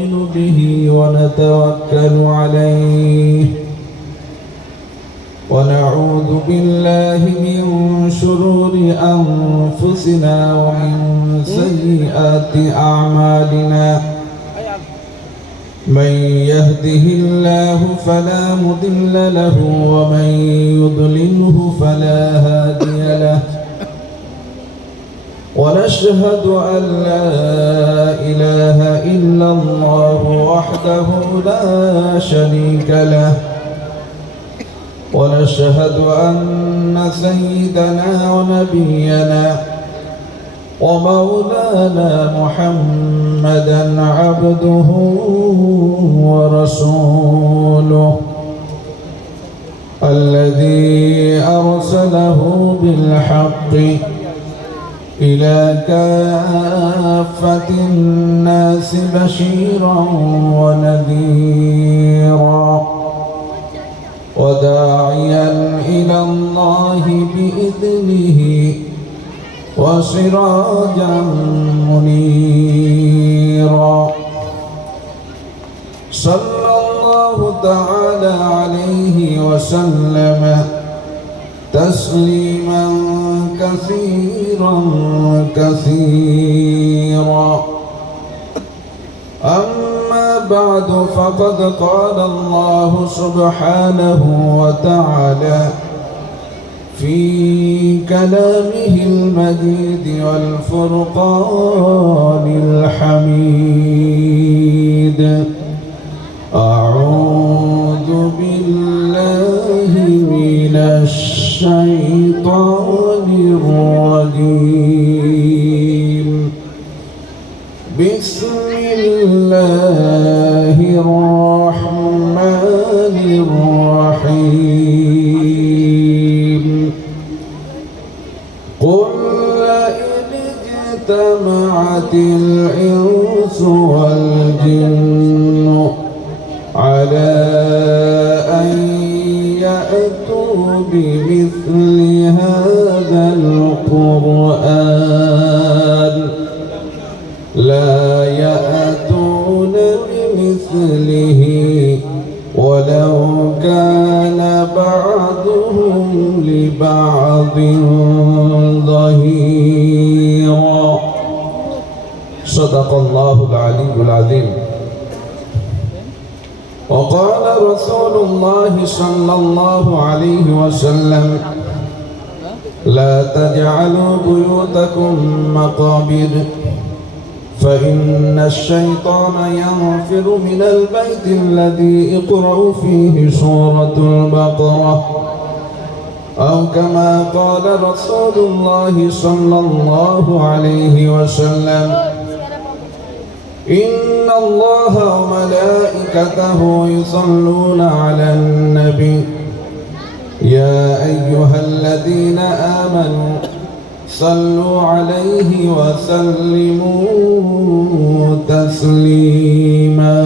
به ونتوكل عليه ونعوذ بالله من شرور أنفسنا ومن سيئات أعمالنا من يهده الله فلا مضل له ومن يضلله فلا هادي له ونشهد أن لا إله إلا الله وحده لا شريك له ونشهد أن سيدنا ونبينا ومولانا محمدا عبده ورسوله الذي أرسله بالحق إلى كافة الناس بشيرا ونذيرا وداعيا إلى الله بإذنه وسراجا منيرا صلى الله تعالى عليه وسلم تسليما كثيرا كثيرا أما بعد فقد قال الله سبحانه وتعالى في كلامه المجيد والفرقان الحميد أعوذ بالله من الشيطان الرجيم بسم الله الرحمن الرحيم قل لئن اجتمعت الإنس والجن على أن يأتوا بمثل هذا القرآن لا يأتون بمثله ولو كان بعضهم لبعض ظهيرا صدق الله العلي العظيم وقال رسول الله صلى الله عليه وسلم لا تجعلوا بيوتكم مقابر فإن الشيطان ينفر من البيت الذي يقرأ فيه سورة البقرة أو كما قال رسول الله صلى الله عليه وسلم إن الله وملائكته يصلون على النبي يا أيها الذين آمنوا صلوا عليه وسلموا تسليما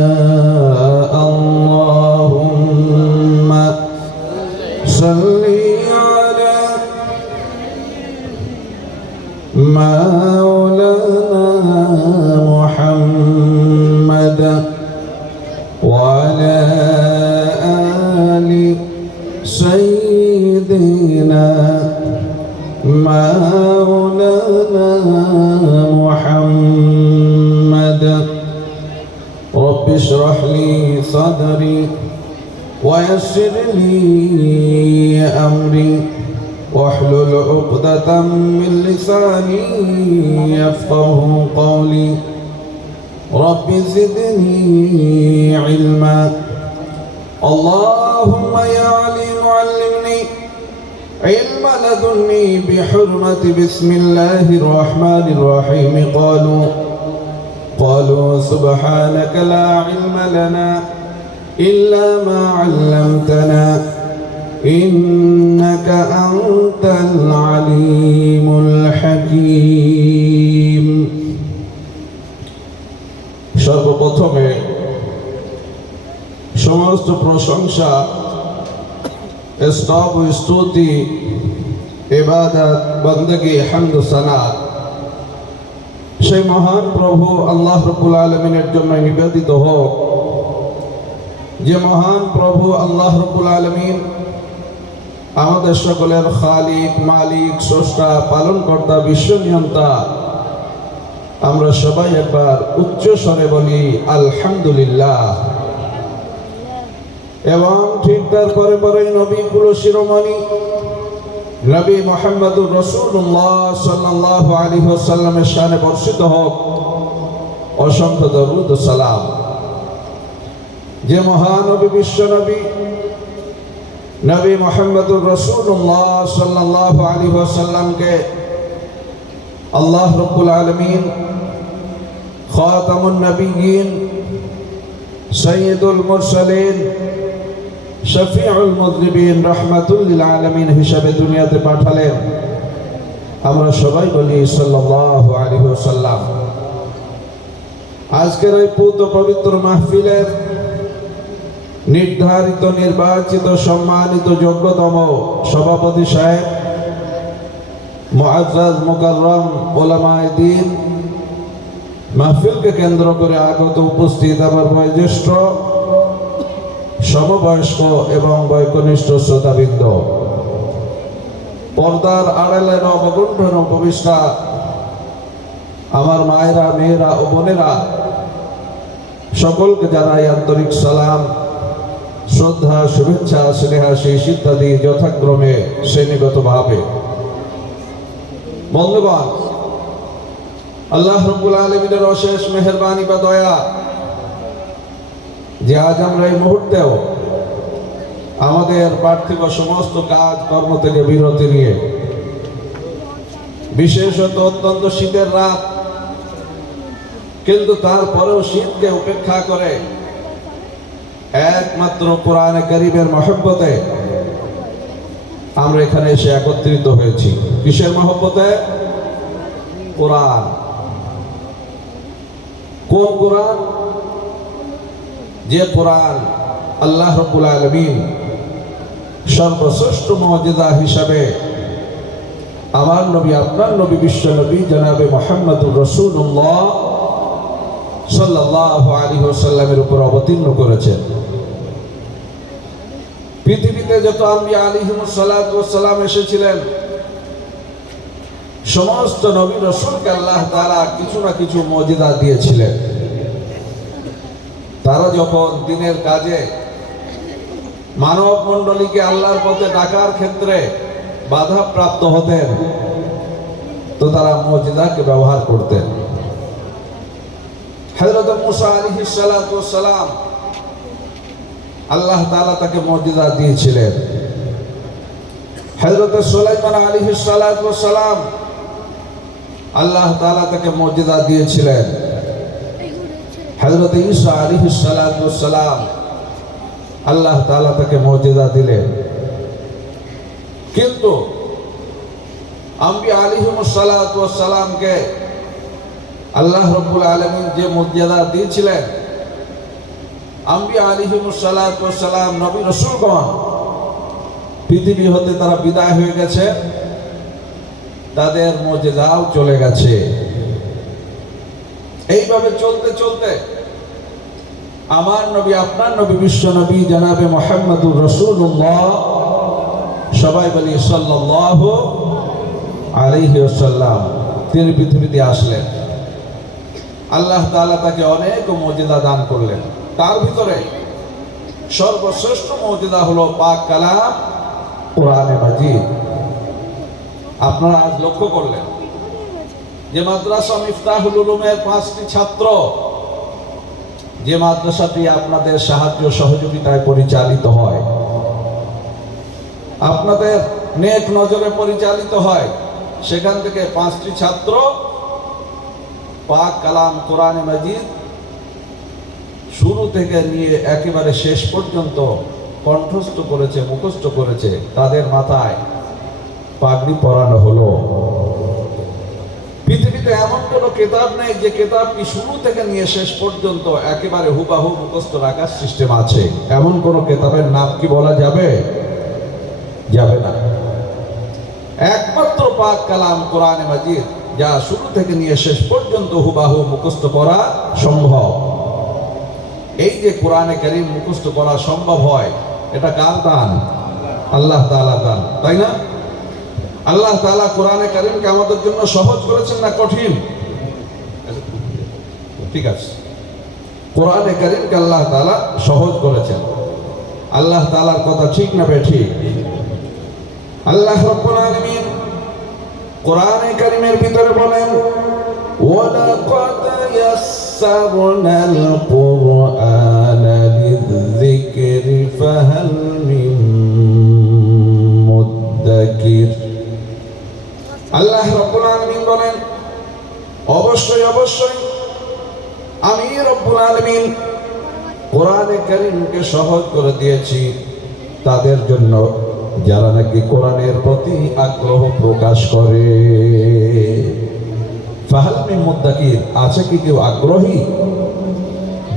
اللهم صل على مولانا محمد وعلى آل سيدنا مولانا محمد رب اشرح لي صدري ويسر لي أمري واحلل عقدة من لساني يفقه قولي رب زدني علما اللهم يا عليم علمني علم لدني بحرمة بسم الله الرحمن الرحيم قالوا سبحانك لا علم لنا إلا ما علمتنا إنك أنت العليم الحكيم সর্বপ্রথমে সমস্ত প্রশংসা স্তব স্তুতি ইবাদত বندگی হামদ সানা সেই মহান প্রভু আল্লাহ রাব্বুল আলামিনের জন্য নিবেদিত হোক, যে মহান প্রভু আল্লাহ রাব্বুল আলামিন আমাদের সকলের খালিক, মালিক, স্রষ্টা, পালনকর্তা, বিশ্বনিয়ন্তা। আমরা সবাই একবার উচ্চ স্বরে বলি আলহামদুলিল্লাহ। এবং ঠিক তারপরে পরেই নবী কুল শিরোমণি নবী মুহাম্মদুর রাসূলুল্লাহ সাল্লাল্লাহু আলাইহি ওয়াসাল্লামের শানে বর্ষিত হোক অসংখ্য দরুদ ও সালাম। যে মহানবী, বিশ্ব নবী নবী মুহাম্মদুর রাসূলুল্লাহ সাল্লাল্লাহু আলাইহি ওয়াসাল্লামকে আল্লাহ রাব্বুল আলামিন খাতামুন নবিয়্যিন, সাইয়্যিদুল মুরসালিন, শফিউল মুযনিবিন, রাহমাতুল লিল আলামিন হিসাবে দুনিয়াতে পাঠালেন। আমরা সবাই বলি সাল্লাল্লাহু আলাইহি ওয়াসাল্লাম। আজকের এই পূত পবিত্র মাহফিলের নির্ধারিত, নির্বাচিত, সম্মানিত, যোগ্যতম সভাপতি সাহেব, মুআজ্জাজ মুকাররম উলামায়ে দ্বীন, মাহফিলকে কেন্দ্র করে আগত উপস্থিত আমার বয়োজ্যেষ্ঠ, সমবয়স্ক এবং বয়কনিষ্ঠ শ্রোতাবৃন্দ, পর্দার আড়ালের অবগুণ্ঠন উপবিষ্টা আমার মায়েরা, মেয়েরা ও বোনেরা, সকলকে জানাই আন্তরিক সালাম, শ্রদ্ধা, শুভেচ্ছা, স্নেহাশিস ইত্যাদি যথাক্রমে শ্রেণীগতভাবে। বন্ধুগণ, আল্লাহ রাব্বুল আলামিনের অশেষ মেহেরবানি বা দয়া যে আজ আমরা এই মুহূর্তেও আমাদের পার্থিব সমস্ত কাজ কর্ম থেকে বিরতি নিয়ে, বিশেষত অত্যন্ত শীতের রাত, কিন্তু তারপরেও শীতকে উপেক্ষা করে একমাত্র কোরআনে কারীমের মহব্বতে আমরা এখানে এসে একত্রিত হয়েছি। কিসের মহব্বতে? কোরআন। কোন কোরআন? যে কোরআন আল্লাহ রাব্বুল আলামিন সর্বশ্রেষ্ঠ মুজিজা হিসাবে আমার নবী, আপনার নবী, বিশ্ব নবী জনাবে মুহাম্মদুর রাসূলুল্লাহ সাল্লাল্লাহু আলাইহি ওয়াসাল্লামের উপর অবতীর্ণ করেছেন। পৃথিবীতে যত আম্বিয়া আলাইহিমুস সালাতু ওয়াস সালাম এসেছিলেন, সমস্ত নবী রাসূলকে আল্লাহ তাআলা কিছু না কিছু মুজিজা দিয়েছিলেন। তারা যখন দিনের কাজে মানব মণ্ডলীকে আল্লাহর পথে ডাকার ক্ষেত্রে বাধা প্রাপ্ত হতেন, তো তারা মুজিজাকে ব্যবহার করতেন। হযরত মুসা আলাইহিস সালাতু ওয়াস সালাম, আল্লাহ তাআলা তাকে মুজিজা দিয়েছিলেন। হযরত সুলাইমান আলাইহিস সালাতু ওয়াস সালাম, আল্লাহ তাআলা তাকে মুজিজা দিয়েছিলেন। হযরত ঈসা আলাইহিস সালাতু ওয়াস সালাম, আল্লাহ তাআলা তাকে মুজিজা দিলেন। কিন্তু আম্বিয়া আলাইহিমুস সালাতু ওয়াস সালামকে আল্লাহ রাব্বুল আলামিন যে মুজিজা দিয়েছিলেন, আম্বিয়া আলাইহিমুস সালাতু ওয়াস সালাম, নবী রাসূলগণ পৃথিবী হতে তারা বিদায় হয়ে গেছে, তাদের মুজিজাও চলে গেছে। এইভাবে চলতে চলতে আমার নবী, আপনার নবী, বিশ্ব নবী জনাবে মুহাম্মদুর রাসূলুল্লাহ, সবাই বলি সাল্লাল্লাহু আলাইহি ওয়াসাল্লাম, তিনি পৃথিবীতে আসলেন। আল্লাহ তাআলা তাকে অনেক মুজিজা দান করলেন। তার ভিতরে সর্বশ্রেষ্ঠ মুজিজা হলো পাক কালাম কোরআনে মাজিদ। আপনারা আজ লক্ষ্য করলেন যে মাদ্রাসা মিফতাহুল উলুমের 5টি ছাত্র, যে মাদ্রাসাটি আপনাদের সাহায্য সহযোগিতায় পরিচালিত হয়, আপনাদের নেক নজরে পরিচালিত হয়, সেখান থেকে 5টি ছাত্র পাক কালাম কোরআনে মাজিদ শুরু থেকে নিয়ে একেবারে শেষ পর্যন্ত কণ্ঠস্থ করেছে, মুখস্থ করেছে। তাদের মাথায় পাগড়ি পরানো হলো। পৃথিবীতে এমন কোনো কিতাব নেই যে কিতাবটি শুরু থেকে নিয়ে শেষ পর্যন্ত একেবারে হুবাহু মুখস্থ রাখার সিস্টেম আছে। এমন কোনো কিতাবের নাম কি বলা যাবে? যাবে না। একমাত্র পাক কালাম কোরআনে মাজিদ যা শুরু থেকে নিয়ে শেষ পর্যন্ত হুবাহু মুখস্থ করা সম্ভব। এই যে কোরআনে কারীম মুখস্থ করা সম্ভব হয়, এটা কার দান? আল্লাহ তাআলা দান, তাই না? আল্লাহ তাআলা কোরআনে কারীমকে আমাদের জন্য সহজ করেছেন না কঠিন? ঠিক আছে, কোরআনে কারীমকে আল্লাহ তাআলা সহজ করেছেন। আল্লাহ তাআলার কথা ঠিক না বেঠিক? আল্লাহ রাব্বুল আলামিন কোরআনে কারীমের ভিতরে বলেন, ওয়ালাকাদ ইয়াসসারনাল কুরআনা লিযিকরি ফাহাল মিন মুদ্দাকির। আল্লাহ রাব্বুল আলামিন বলেন, অবশ্যই অবশ্যই আমি রব্বুল আলামিন কোরআনে কারীমকে সহজ করে দিয়েছি তাদের জন্য যারা নাকি কোরআনের প্রতি আগ্রহ প্রকাশ করে। ফাহাল মিন মুদ্দাকির, আছে কি কেউ আগ্রহী?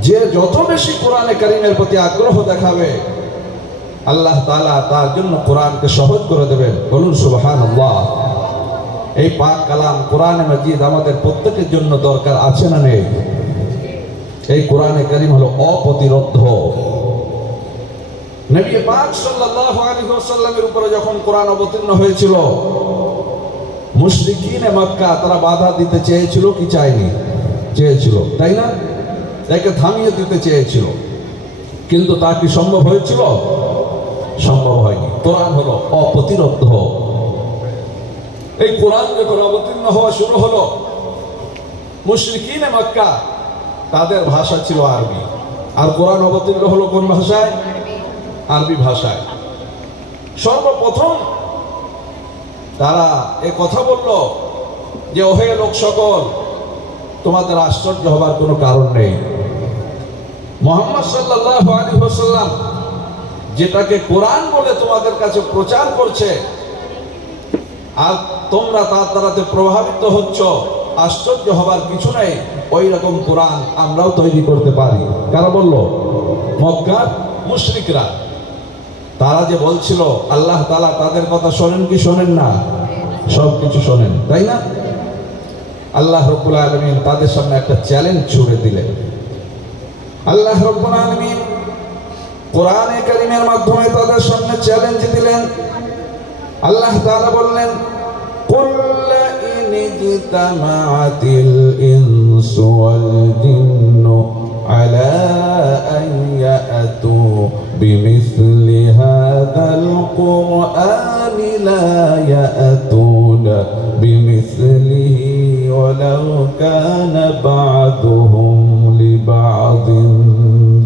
যে যত বেশি কোরআনে কারীমের প্রতি আগ্রহ দেখাবে আল্লাহ তাআলা তার জন্য কোরআনকে সহজ করে দেবেন। বলুন সুবহানাল্লাহ। এই পাক কালাম কোরআনে মাজিদ আমাদের প্রত্যেকের জন্য দরকার, আছে না নেই? এই কোরআনে কারীম হলো অপ্রতিরোধ্য। নবী পাক সাল্লাল্লাহু আলাইহি ওয়াসাল্লামের উপরে যখন কোরআন অবতীর্ণ হয়েছিল, মুশরিকিনে মক্কা তারা বাধা দিতে চেয়েছিল কি চায়নি? চেয়েছিল, তাই না? তাকে থামিয়ে দিতে চেয়েছিল, কিন্তু তা কি সম্ভব হয়েছিল? সম্ভব হয়নি। কোরআন হলো অপ্রতিরোধ্য। এই কোরআন যখন অবতীর্ণ হওয়া শুরু হলো, মুশরিকিনে মক্কা তাদের ভাষা ছিল আরবি, আর কোরআন অবতীর্ণ হলো কোন ভাষায়? আরবি ভাষায়। সর্বপ্রথম তারা এ কথা বলল যে, ওহে লোক সকল, তোমাদের আশ্চর্য হবার কোনো কারণ নেই। মুহাম্মদ সাল্লাল্লাহু আলাইহি ওয়াসাল্লাম যেটাকে কোরআন বলে তোমাদের কাছে প্রচার করছে, আর তোমরা তার দ্বারাতে প্রভাবিত হচ্ছ, আশ্চর্য হবার কিছু নেই। ওই রকম কোরআন আমরাও তৈরি করতে পারি। কারা বলল? মক্কার মুশরিকরা। তারা যে বলছিল, আল্লাহ তাআলা তাদের কথা শোনেন কি শোনেন না? সব কিছু শোনেন, তাই না? আল্লাহ রাব্বুল আলামিন তাদের সামনে একটা চ্যালেঞ্জ ছুড়ে দিলেন। আল্লাহ রাব্বুল আলামিন কোরআনে কারীমের মাধ্যমে তাদের সামনে চ্যালেঞ্জ দিলেন। আল্লাহ তাআলা বললেন, কুল ইন ইজতামাআতিল ইনসু ওয়াল জিন্নু আলা আন ইয়াতু বিমিসলি হাযাল কুরআনি লা ইয়াতুনা বিমিসলিহি ওয়ালাউ কানা বা'দুহুম লিবা'দিন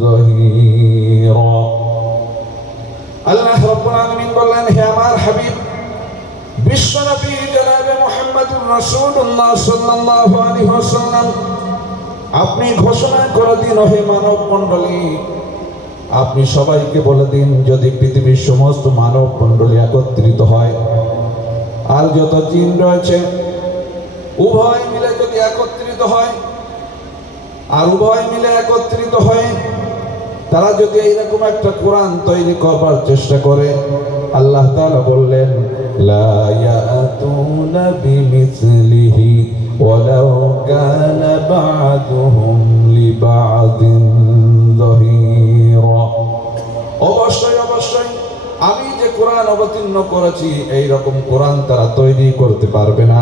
যাহীরা। আল্লাহ রাব্বুল আলামিন বললেন, হে আমার হাবিব বিশ্বনবী জনাবে মুহাম্মদুর রাসূলুল্লাহ সাল্লাল্লাহু আলাইহি ওয়াসাল্লাম, আপনি ঘোষণা করে দিন, হে মানব মণ্ডলী, আপনি সবাইকে বলে দিন, যদি পৃথিবীর সমস্ত মানব মণ্ডলী একত্রিত হয় আর যত জিন রয়েছে উভয় মিলে যদি একত্রিত হয়, আর উভয় মিলে একত্রিত হয়ে তারা যদি এইরকম একটা কোরআন তৈরি করবার চেষ্টা করে, আল্লাহ তাআলা বললেন, লা ইয়াতুনা বিমিসলিহি ওয়ালাউ কানা বা'দুহুম লিবা'দিন যাহীরা। অবশ্যই অবশ্যই আমি যে কোরআন অবতীর্ণ করেছি এই রকম কোরআন তারা তৈরি করতে পারবে না,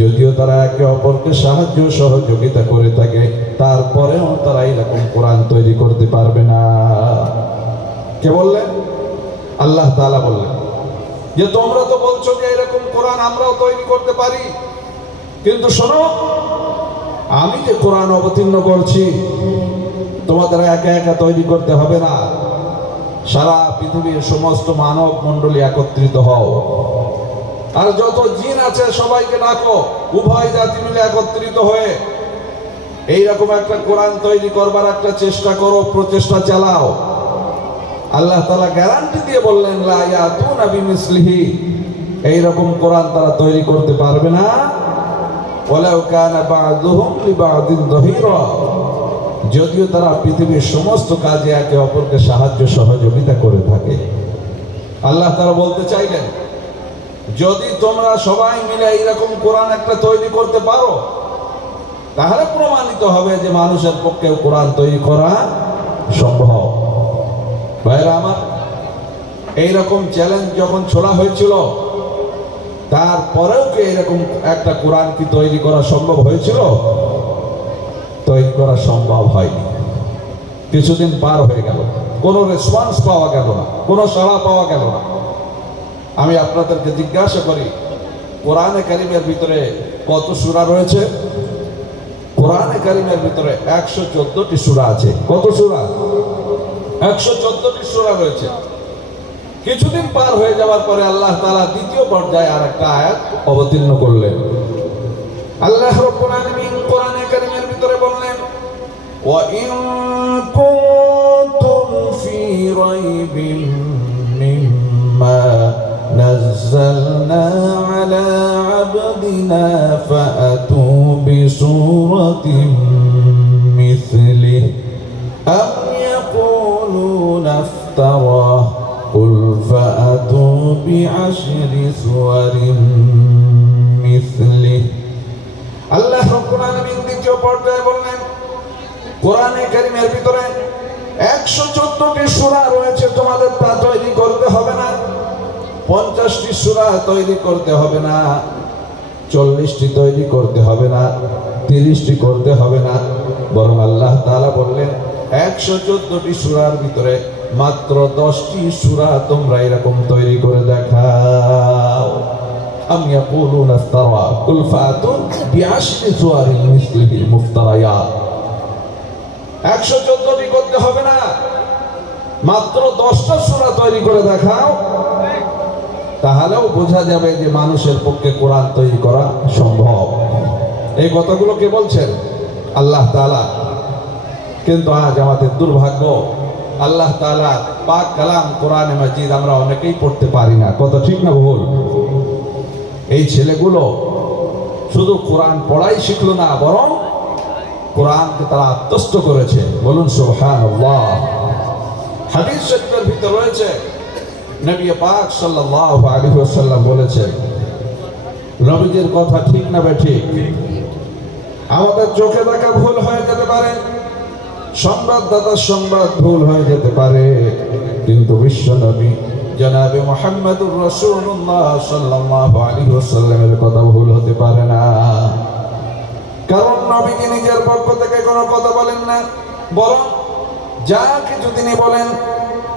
যদিও তারা একে অপরকে সাহায্য সহযোগিতা করে থাকে, তারপরেও তারা এইরকম কোরআন তৈরি করতে পারবে না। কে বললেন? আল্লাহ তাআলা বললেন যে, তোমরা তো বলছো যে এরকম কোরআন আমরাও তৈরি করতে পারি, কিন্তু শোনো, আমি যে কোরআন অবতীর্ণ করছি তোমাদের একা একা তৈরি করতে হবে না, সারা পৃথিবীর সমস্ত মানব মণ্ডলী একত্রিত হও, আর যত জিন আছে সবাইকে ডাকো, উভয় জাতি মিলে একত্রিত হয়ে এইরকম একটা কোরআন তৈরি করবার একটা চেষ্টা করো, প্রচেষ্টা চালাও। আল্লাহ তাআলা গ্যারান্টি দিয়ে বললেন, লা ইয়াতুনা বিমিসলিহি, এইরকম কোরআন তারা তৈরি করতে পারবে না, ওয়ালাউ কানা বা'দুহুম লিবা'দিন যাহীরা, যদিও তারা পৃথিবীর সমস্ত কাজে একে অপরকে সাহায্য সহযোগিতা করে থাকে। আল্লাহ তাআলা বলতে চাইলেন যদি তোমরা সবাই মিলে এইরকম কোরআন একটা তৈরি করতে পারো, তাহলে প্রমাণিত হবে যে মানুষের পক্ষে কোরআন তৈরি করা সম্ভব। ভাইরা আমার, এইরকম চ্যালেঞ্জ যখন ছোড়া হয়েছিল, তারপরেও কি এরকম একটা কোরআন কি তৈরি করা সম্ভব হয়েছিল? তৈরি করা সম্ভব হয়নি। কিছুদিন পার হয়ে গেল, কোনো রেসপন্স পাওয়া গেল না, কোনো সাড়া পাওয়া গেল না। আমি আপনাদেরকে জিজ্ঞাসা করি, কোরআনে কারিমের ভিতরে কত সূরা রয়েছে? কোরআনে কারিমের ভিতরে 114টি সূরা আছে। কত সূরা? 114টি সূরা রয়েছে। কিছুদিন পার হয়ে যাওয়ার পরে আল্লাহ তাআলা দ্বিতীয় পর্যায়ে আর একটা আয়াত অবতীর্ণ করলেন। আল্লাহ রাব্বুল আলামিন কোরআনে কারিমের ভিতরে বললেন, ওয়া ইন কুনতুম ফি রাইবিন মিম্মা নাযালনা আলা আবদিনা ফাআতু বিসূরাতিন মিসলিহি আম ইয়াকুলুনা ইফতারা কুল ফাআতু বিআশরি সুওয়ারিন মিসলিহি। আল্লাহ রাব্বুল আলামিন দ্বিতীয় পর্যায়ে বললেন, কোরআনে কারীমের ভিতরে 114টি সূরা রয়েছে, তোমাদের তা তৈরি করতে হবে না। 50টি সূরা তৈরি করতে হবে না, 40টি তৈরি করতে হবে না, 30টি করতে হবে না। বরং আল্লাহ তাআলা বললেন 114টি সূরার ভিতরে মাত্র 10টি সূরা তোমরা এরকম তৈরি করে দেখাও। আম ইয়াকুলুনা ইফতারা কুল ফাতু বিআশরি সুওয়ারিন মিসলিহি মুফতারায়াত। 114টি করতে হবে না, মাত্র 10টা সূরা তৈরি করে দেখাও, তাহলেও বোঝা যাবে যে মানুষের পক্ষে কোরআন তৈরি করা সম্ভব। এই কথাগুলো কে বলছেন? আল্লাহ তাআলা। কিন্তু আজ আমাদের দুর্ভাগ্য, আল্লাহ তাআলা পাক কালাম কোরআনে মাজিদ আমরা অনেকেই পড়তে পারি না। কথা ঠিক না ভুল? এই ছেলেগুলো শুধু কোরআন পড়াই শিখলো না, বরং কোরআনকে তারা আত্মস্থ করেছে। বলুন সুবহানাল্লাহ। হাদিস শরীফের ভিতরে রয়েছে, নবী পাক সাল্লাল্লাহু আলাইহি ওয়াসাল্লাম বলেছেন, নবীজির কথা ঠিক না বেঠিক? আমাদের চোখে দেখা ভুল হয়ে যেতে পারে, সংবাদদাতার সংবাদ ভুল হয়ে যেতে পারে, কিন্তু বিশ্ব নবী জনাবে মুহাম্মদুর রাসূলুল্লাহ সাল্লাল্লাহু আলাইহি ওয়াসাল্লামের কথা ভুল হতে পারে না। কারণ নবীজি নিজের পক্ষ থেকে কোনো কথা বলেন না, বরং যা কিছু তিনি বলেন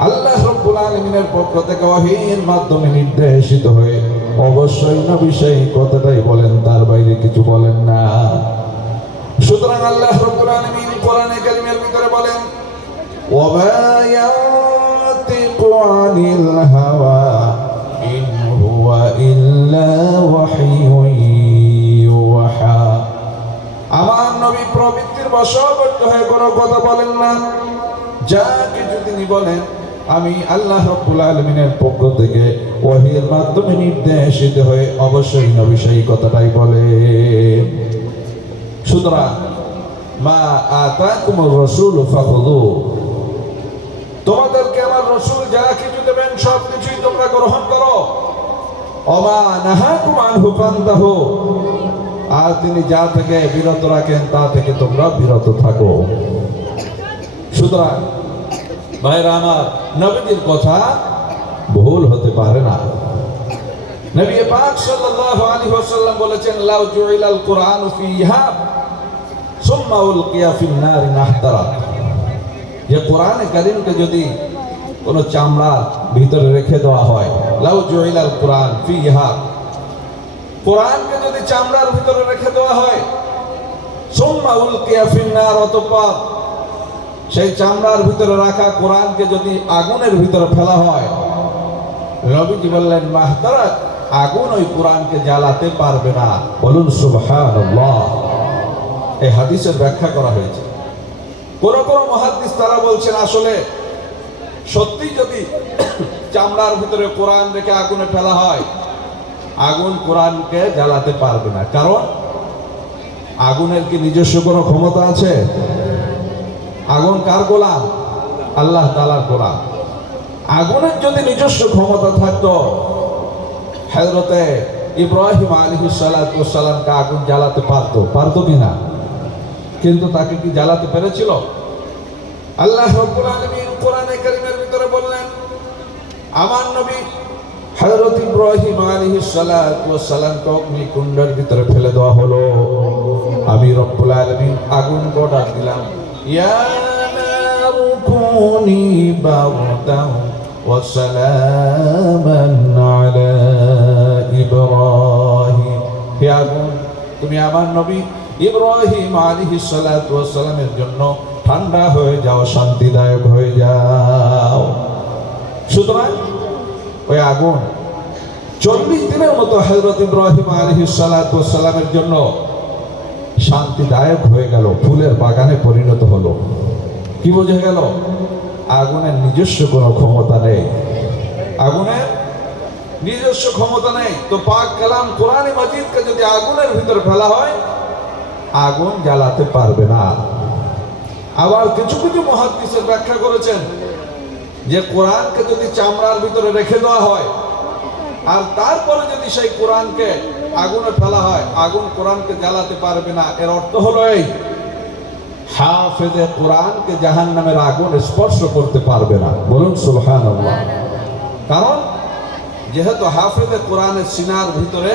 আল্লাহ রাব্বুল আলামিনের পক্ষ থেকে ওহীর মাধ্যমে নির্দেশিত হয়ে অবশ্যই নবী সেই কথাটাই বলেন, তার বাইরে কিছু বলেন না। সুতরাং আল্লাহ রাব্বুল আলামিন কোরআনে কারীমের ভিতরে বলেন, ওয়া মা ইয়াতিকু আনিল হাওয়া ইন হুয়া ইল্লা ওয়াহয়ুন ইউহা। আমার নবী প্রবৃত্তির বশবর্তী হয়ে কোনো কথা বলেন না, যা কিছু তিনি বলেন আমি আল্লাহ রাব্বুল আলামিনের পক্ষ থেকে ওহীর মাধ্যমে নির্দেশিত হয়ে অবশ্যই নবী সেই কথাটাই বলেন। সুতরাং মা আতাকুমুর রাসূল ফাখুযু, তোমাদেরকে আমার রাসূল যা কিছু দেবেন সব কিছুই তোমরা গ্রহণ করো। ওমা নাহাকুম আনহু ফান্তাহু, আর তিনি যা থেকে বিরত রাখেন তা থেকে তোমরা বিরত থাকো। সুতরাং ভাইরা আমার, নবীজির কথা ভুল হতে পারে না। নবী পাক সাল্লাল্লাহু আলাইহি ওয়াসাল্লাম বলেছেন, লাউ জুইলাল কুরআনু ফি ইহাব সুম্মা উলকিয়া ফিন নারি নাহতারাত। যে কোরআনে কারীমকে যদি কোনো চামড়ার ভিতরে রেখে দেওয়া হয়, লাউ জুইলাল কুরআন ফি ইহাব, কোরআনকে যদি চামড়ার ভিতরে রেখে দেওয়া হয়, সুম্মা উলকিয়া ফিন নার, অতঃপর সেই চামড়ার ভিতরে রাখা কোরআনকে যদি আগুনের ভিতরে ফেলা হয়, নবীজি বললেন মাহতারাত, আগুন ওই কোরআনকে জ্বালাতে পারবে না। বলুন সুবহানাল্লাহ। এই হাদিসের ব্যাখ্যা করা হয়েছে। কোন কোন মুহাদ্দিস তারা বলছেন আসলে সত্যি যদি চামড়ার ভিতরে কোরআন রেখে আগুনে ফেলা হয়, আগুন কোরআনকে জ্বালাতে পারবে না। কারণ আগুনের কি নিজস্ব কোনো ক্ষমতা আছে? আগুন কার গোলাম? আল্লাহ তাআলার গোলাম। আগুনের যদি নিজস্ব ক্ষমতা থাকতো হযরতে ইব্রাহিম আলাইহিস সালাতু ওয়াস সালামকে আগুন জ্বালাতে পারতো কিনা? কিন্তু তাকে কি জ্বালাতে পেরেছিল? আল্লাহ রাব্বুল আলামিন কোরআনে কারীমের ভিতরে বললেন, আমার নবী হযরত ইব্রাহিম আলাইহিস সালাতু ওয়াস সালামকে অগ্নিকুণ্ডের ভিতরে ফেলে দেওয়া হলো। আমি রব্বুল আলামিন আগুন অর্ডার দিলাম, ইয়া নারু কুনি বারদান ওয়া সালামান আলা ইব্রাহিম। হে আগুন, তুমি আমার নবী ইব্রাহিম আলাইহিস সালাতু ওয়াস সালামের জন্য ঠান্ডা হয়ে যাও, শান্তিদায়ক হয়ে যাও। সুতরাং ওই আগুন 40 দিনের মতো হযরত ইব্রাহিম আলাইহিস সালাতু ওয়াস সালামের জন্য শান্তিদায়ক হয়ে গেল, ফুলের বাগানে পরিণত হলো। কি বোঝা গেল? আগুনের নিজস্ব কোনো ক্ষমতা নেই, আগুনের নিজস্ব ক্ষমতা নেই। তো পাক কালাম কোরআনে মাজিদকে যদি আগুনের ভিতরে ফেলা হয়, আগুন জ্বালাতে পারবে না। আবার কিছু কিছু মুহাদ্দিসের ব্যাখ্যা করেছেন যে কোরআনকে যদি চামড়ার ভিতরে রেখে দেওয়া হয় আর তারপরে যদি সেই কোরআনকে আগুনে ফেলা হয়, আগুন কোরআনকে জ্বালাতে পারবে না। এর অর্থ হলো এই, হাফেজে কোরআনকে জাহান্নামের আগুন স্পর্শ করতে পারবে না। বলুন সুবহানাল্লাহ। কারণ যেহেতু হাফেজে কোরআনের সিনার ভিতরে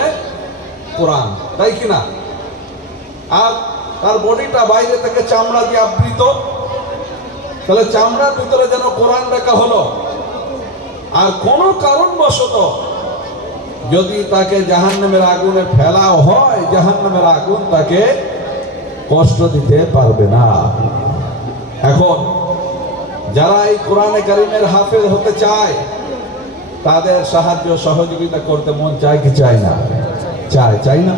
কোরআন, তাই কিনা? আর তার বডিটা বাইরে থেকে চামড়া দিয়ে আবৃত, তাহলে চামড়ার ভিতরে যেন কোরআন রাখা হলো। আর কোনো কারণবশত যদি তাকে জাহান্নামের আগুনে ফেলাও হয়, জাহান্নামের আগুন তাকে কষ্ট দিতে পারবে না। এখন যারা এই কোরআনে কারীমের হাফেজ হতে চায়, তাদের সাহায্য সহযোগিতা করতে মন চায় কি চায় না? চাই না?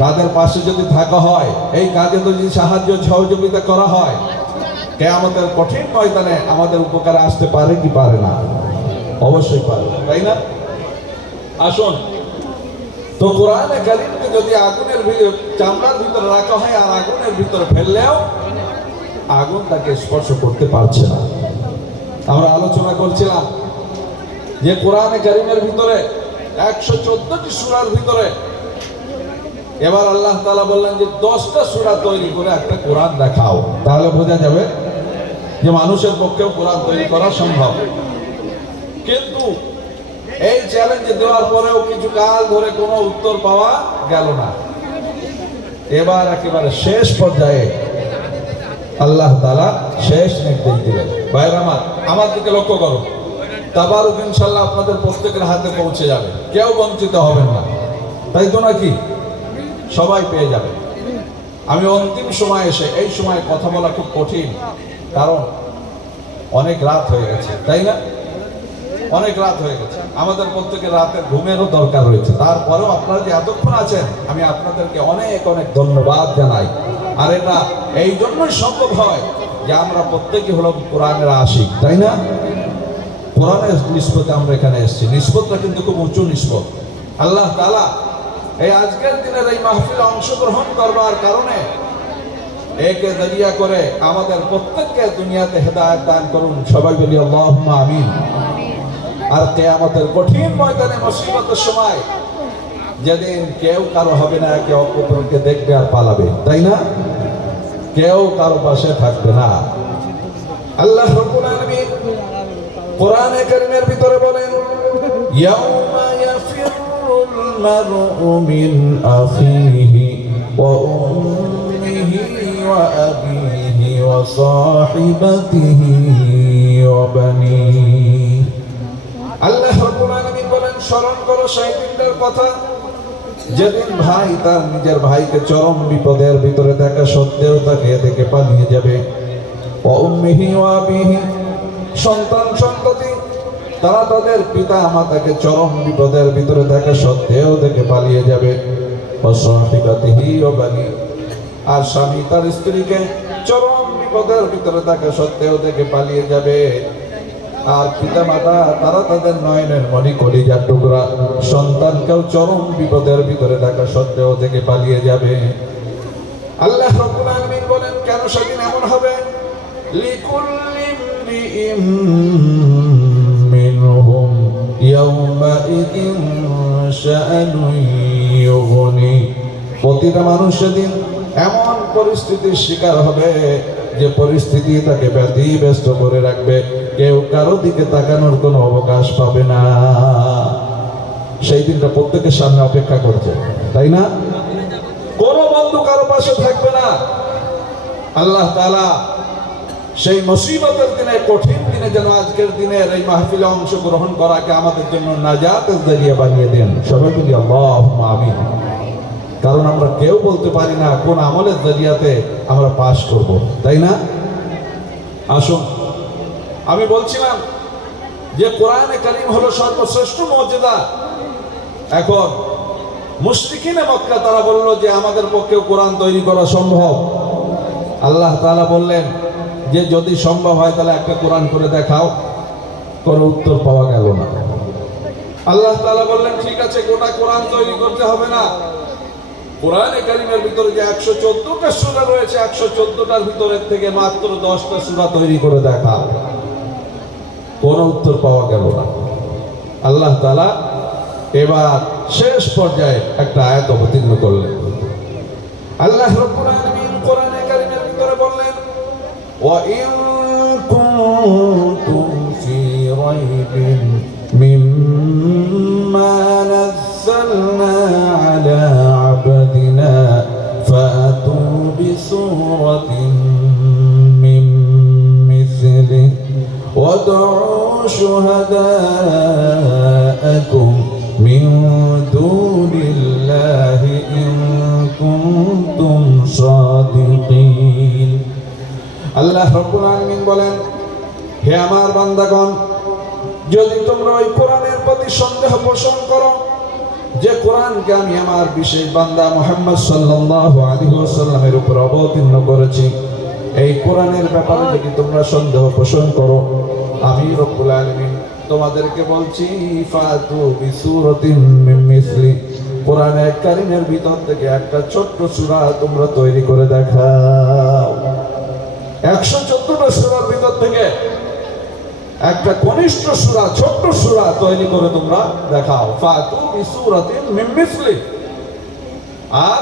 তাদের পাশে যদি থাকা হয়, এই কাজে যদি সাহায্য সহযোগিতা করা হয়, কিয়ামতের কঠিন ময়দানে আমাদের উপকারে আসতে পারে কি পারে না? অবশ্যই পারে, তাই না? আসুন, তো কোরআনে কারীমকে যদি আগুনের চামড়ার ভিতরে রাখা হয় আর আগুনের ভিতরে ফেললেও আগুন তাকে স্পর্শ করতে পারছে না। আমরা আলোচনা করছিলাম যে কোরআনে কারীমের ভিতরে 114টি সূরার ভিতরে এবার আল্লাহ তাআলা বললেন যে 10টা সূরা তৈরি করে একটা কোরআন দেখাও, তাহলে বোঝা যাবে যে মানুষের পক্ষেও কোরআন তৈরি করা সম্ভব। কিন্তু এই চ্যালেঞ্জ দেওয়ার পরেও কিছু কাল ধরে কোনো উত্তর পাওয়া গেল না। এবার একেবারে শেষ পর্যায়ে আল্লাহ তাআলা শেষ নির্দেশ দিলেন। ভাইরা আমার দিকে লক্ষ্য করো, তাবারুক ইনশাআল্লাহ আপনাদের প্রত্যেকের হাতে পৌঁছে যাবে, কেউ বঞ্চিত হবেন না, তাই তো নাকি? সবাই পেয়ে যাবে। আমি অন্তিম সময় এসে, এই সময় কথা বলা খুব কঠিন, কারণ অনেক রাত হয়ে গেছে, তাই না? অনেক রাত হয়ে গেছে, আমাদের প্রত্যেকের রাতের ঘুমেরও দরকার রয়েছে। তারপরেও আপনারা যে এতক্ষণ আছেন, আমি আপনাদেরকে অনেক অনেক ধন্যবাদ জানাই। আর এটা এই জন্যই সম্ভব হয় যে আমরা প্রত্যেকে হলো কোরআনের আশিক, তাই না? কোরআনের নিসবতে আমরা এখানে এসেছি, নিসবতটা কিন্তু খুব উঁচু নিসবত। আল্লাহ তাআলা এই আজকের দিনের এই মাহফিলে অংশগ্রহণ করবার কারণে একে জরিয়া করে আমাদের প্রত্যেককে দুনিয়াতে হেদায়েত দান করুন। সবাই বলি আল্লাহুম্মা আমিন। আর কিয়ামতের কঠিন ময়দানে মুসিবতের সময় যেদিন কেউ কারো হবে না, একে অপরকে দেখবে আর পালাবে, তাই না? কেউ কারো পাশে থাকবে না। আল্লাহ রাব্বুল আলামিন কোরআনে কারীমের ভিতরে বলেন, ইয়াউমা ইয়াফিরুল মারউ মিন আখিহি ওয়া উম্মিহি ওয়া আবিহি ওয়া সাহিবাতিহি ওয়া বানিহি। আল্লাহ রাব্বুল আলামিন বলেন, স্মরণ করো সেই দিনটার কথা যেদিন ভাই তার নিজের ভাইকে চরম বিপদের ভিতরে দেখা সত্ত্বেও তাকে দেখে পালিয়ে যাবে। ওয়া উম্মিহি ওয়া আবিহি, সন্তান সন্ততি তারা তাদের পিতা মাতাকে চরম বিপদের ভিতরে দেখা সত্ত্বেও দেখে পালিয়ে যাবে। ওয়া সাহিবাতিহি ওয়া বানি, আর স্বামী তার স্ত্রীকে চরম বিপদের ভিতরে দেখা সত্ত্বেও দেখে পালিয়ে যাবে। আর পিতা মাতা তারা তাদের নয়নের মণি কলিজার টুকরা সন্তানকেও চরম বিপদের ভিতরে দেখা সত্ত্বেও দেখে পালিয়ে যাবে। আল্লাহ রাব্বুল আলামিন বলেন, কেন সেদিন এমন হবে? লিকুল্লি ইমরিইম মিনহুম ইয়াউমাইদিন শাআনুন ইউগনি। প্রতিটা মানুষ সেদিন এমন পরিস্থিতির শিকার হবে যে পরিস্থিতি তাকে ব্যতিব্যস্ত করে রাখবে, কেউ কারো দিকে তাকানোর কোনো অবকাশ পাবে না। সেই দিনটা প্রত্যেকের সামনে অপেক্ষা করছে, তাই না? কোনো বন্ধু কারো পাশে থাকবে না। আল্লাহ তাআলা সেই মুসিবতের দিনে, কঠিন দিনে যেন আজকের দিনের এই মাহফিলে অংশগ্রহণ করাকে আমাদের জন্য নাজাতের জরিয়া বানিয়ে দেন। সবাই বলি আল্লাহুম্মা আমিন। কারণ আমরা কেউ বলতে পারি না কোন আমলের জরিয়াতে আমরা পাশ করব, তাই না? আসুন, আমি বলছিলাম যে কোরআনে কারীম হলো সর্বশ্রেষ্ঠ মুজিজা। এখন মুশরিকিনে মক্কা তারা বলল যে আমাদের পক্ষে কোরআন তৈরি করা সম্ভব। আল্লাহ তাআলা বললেন যে যদি সম্ভব হয় তাহলে একটা কোরআন করে দেখাও। কোনো উত্তর পাওয়া গেল না। আল্লাহ তাআলা বললেন ঠিক আছে, গোটা কোরআন তৈরি করতে হবে না। কোরআনে কারীমের ভিতরে যে 114টা সূরা রয়েছে, 114টার ভিতরের থেকে মাত্র 10টা সূরা তৈরি করে দেখাও। কোনো উত্তর পাওয়া গেল না। আল্লাহ তাআলা এবার শেষ পর্যায়ে একটা আয়াত অবতীর্ণ করলেন। আল্লাহ রাব্বুল আলামিন কোরআনে কারীমের ভিতরে বললেন, ওয়া ইন কুনতুম ফি রাইবিন মিম্মা নাযালনা আলা আবদিনা ফাতু বিসূরাতিন মিন মিসলিহি ওয়াদউ শুহাদাআকুম মিন দুনিল্লাহি ইন কুনতুম সাদিকিন। আল্লাহ রাব্বুল আলামিন বলেন, হে আমার বান্দাগণ, যদি তোমরা ওই কোরআনের প্রতি সন্দেহ পোষণ করো যে কোরআনকে আমি আমার বিশেষ বান্দা মুহাম্মদ সাল্লাল্লাহু আলাইহি ওয়াসাল্লামের উপর অবতীর্ণ করেছি, এই কোরআনের ব্যাপারে যদি তোমরা সন্দেহ পোষণ করো, আমি রব্বুল আলামিন তোমাদেরকে বলছি ফাতু বিসূরাতিন মিন মিসলি, কোরআনে কারীমের ভিতর থেকে একটা ছোট্ট সূরা তোমরা তৈরি করে দেখাও। 114টা সূরার ভিতর থেকে একটা কনিষ্ঠ সূরা, ছোট্ট সূরা তৈরি করে তোমরা দেখাও। ফাতু বিসূরাতিন মিন মিসলি। আর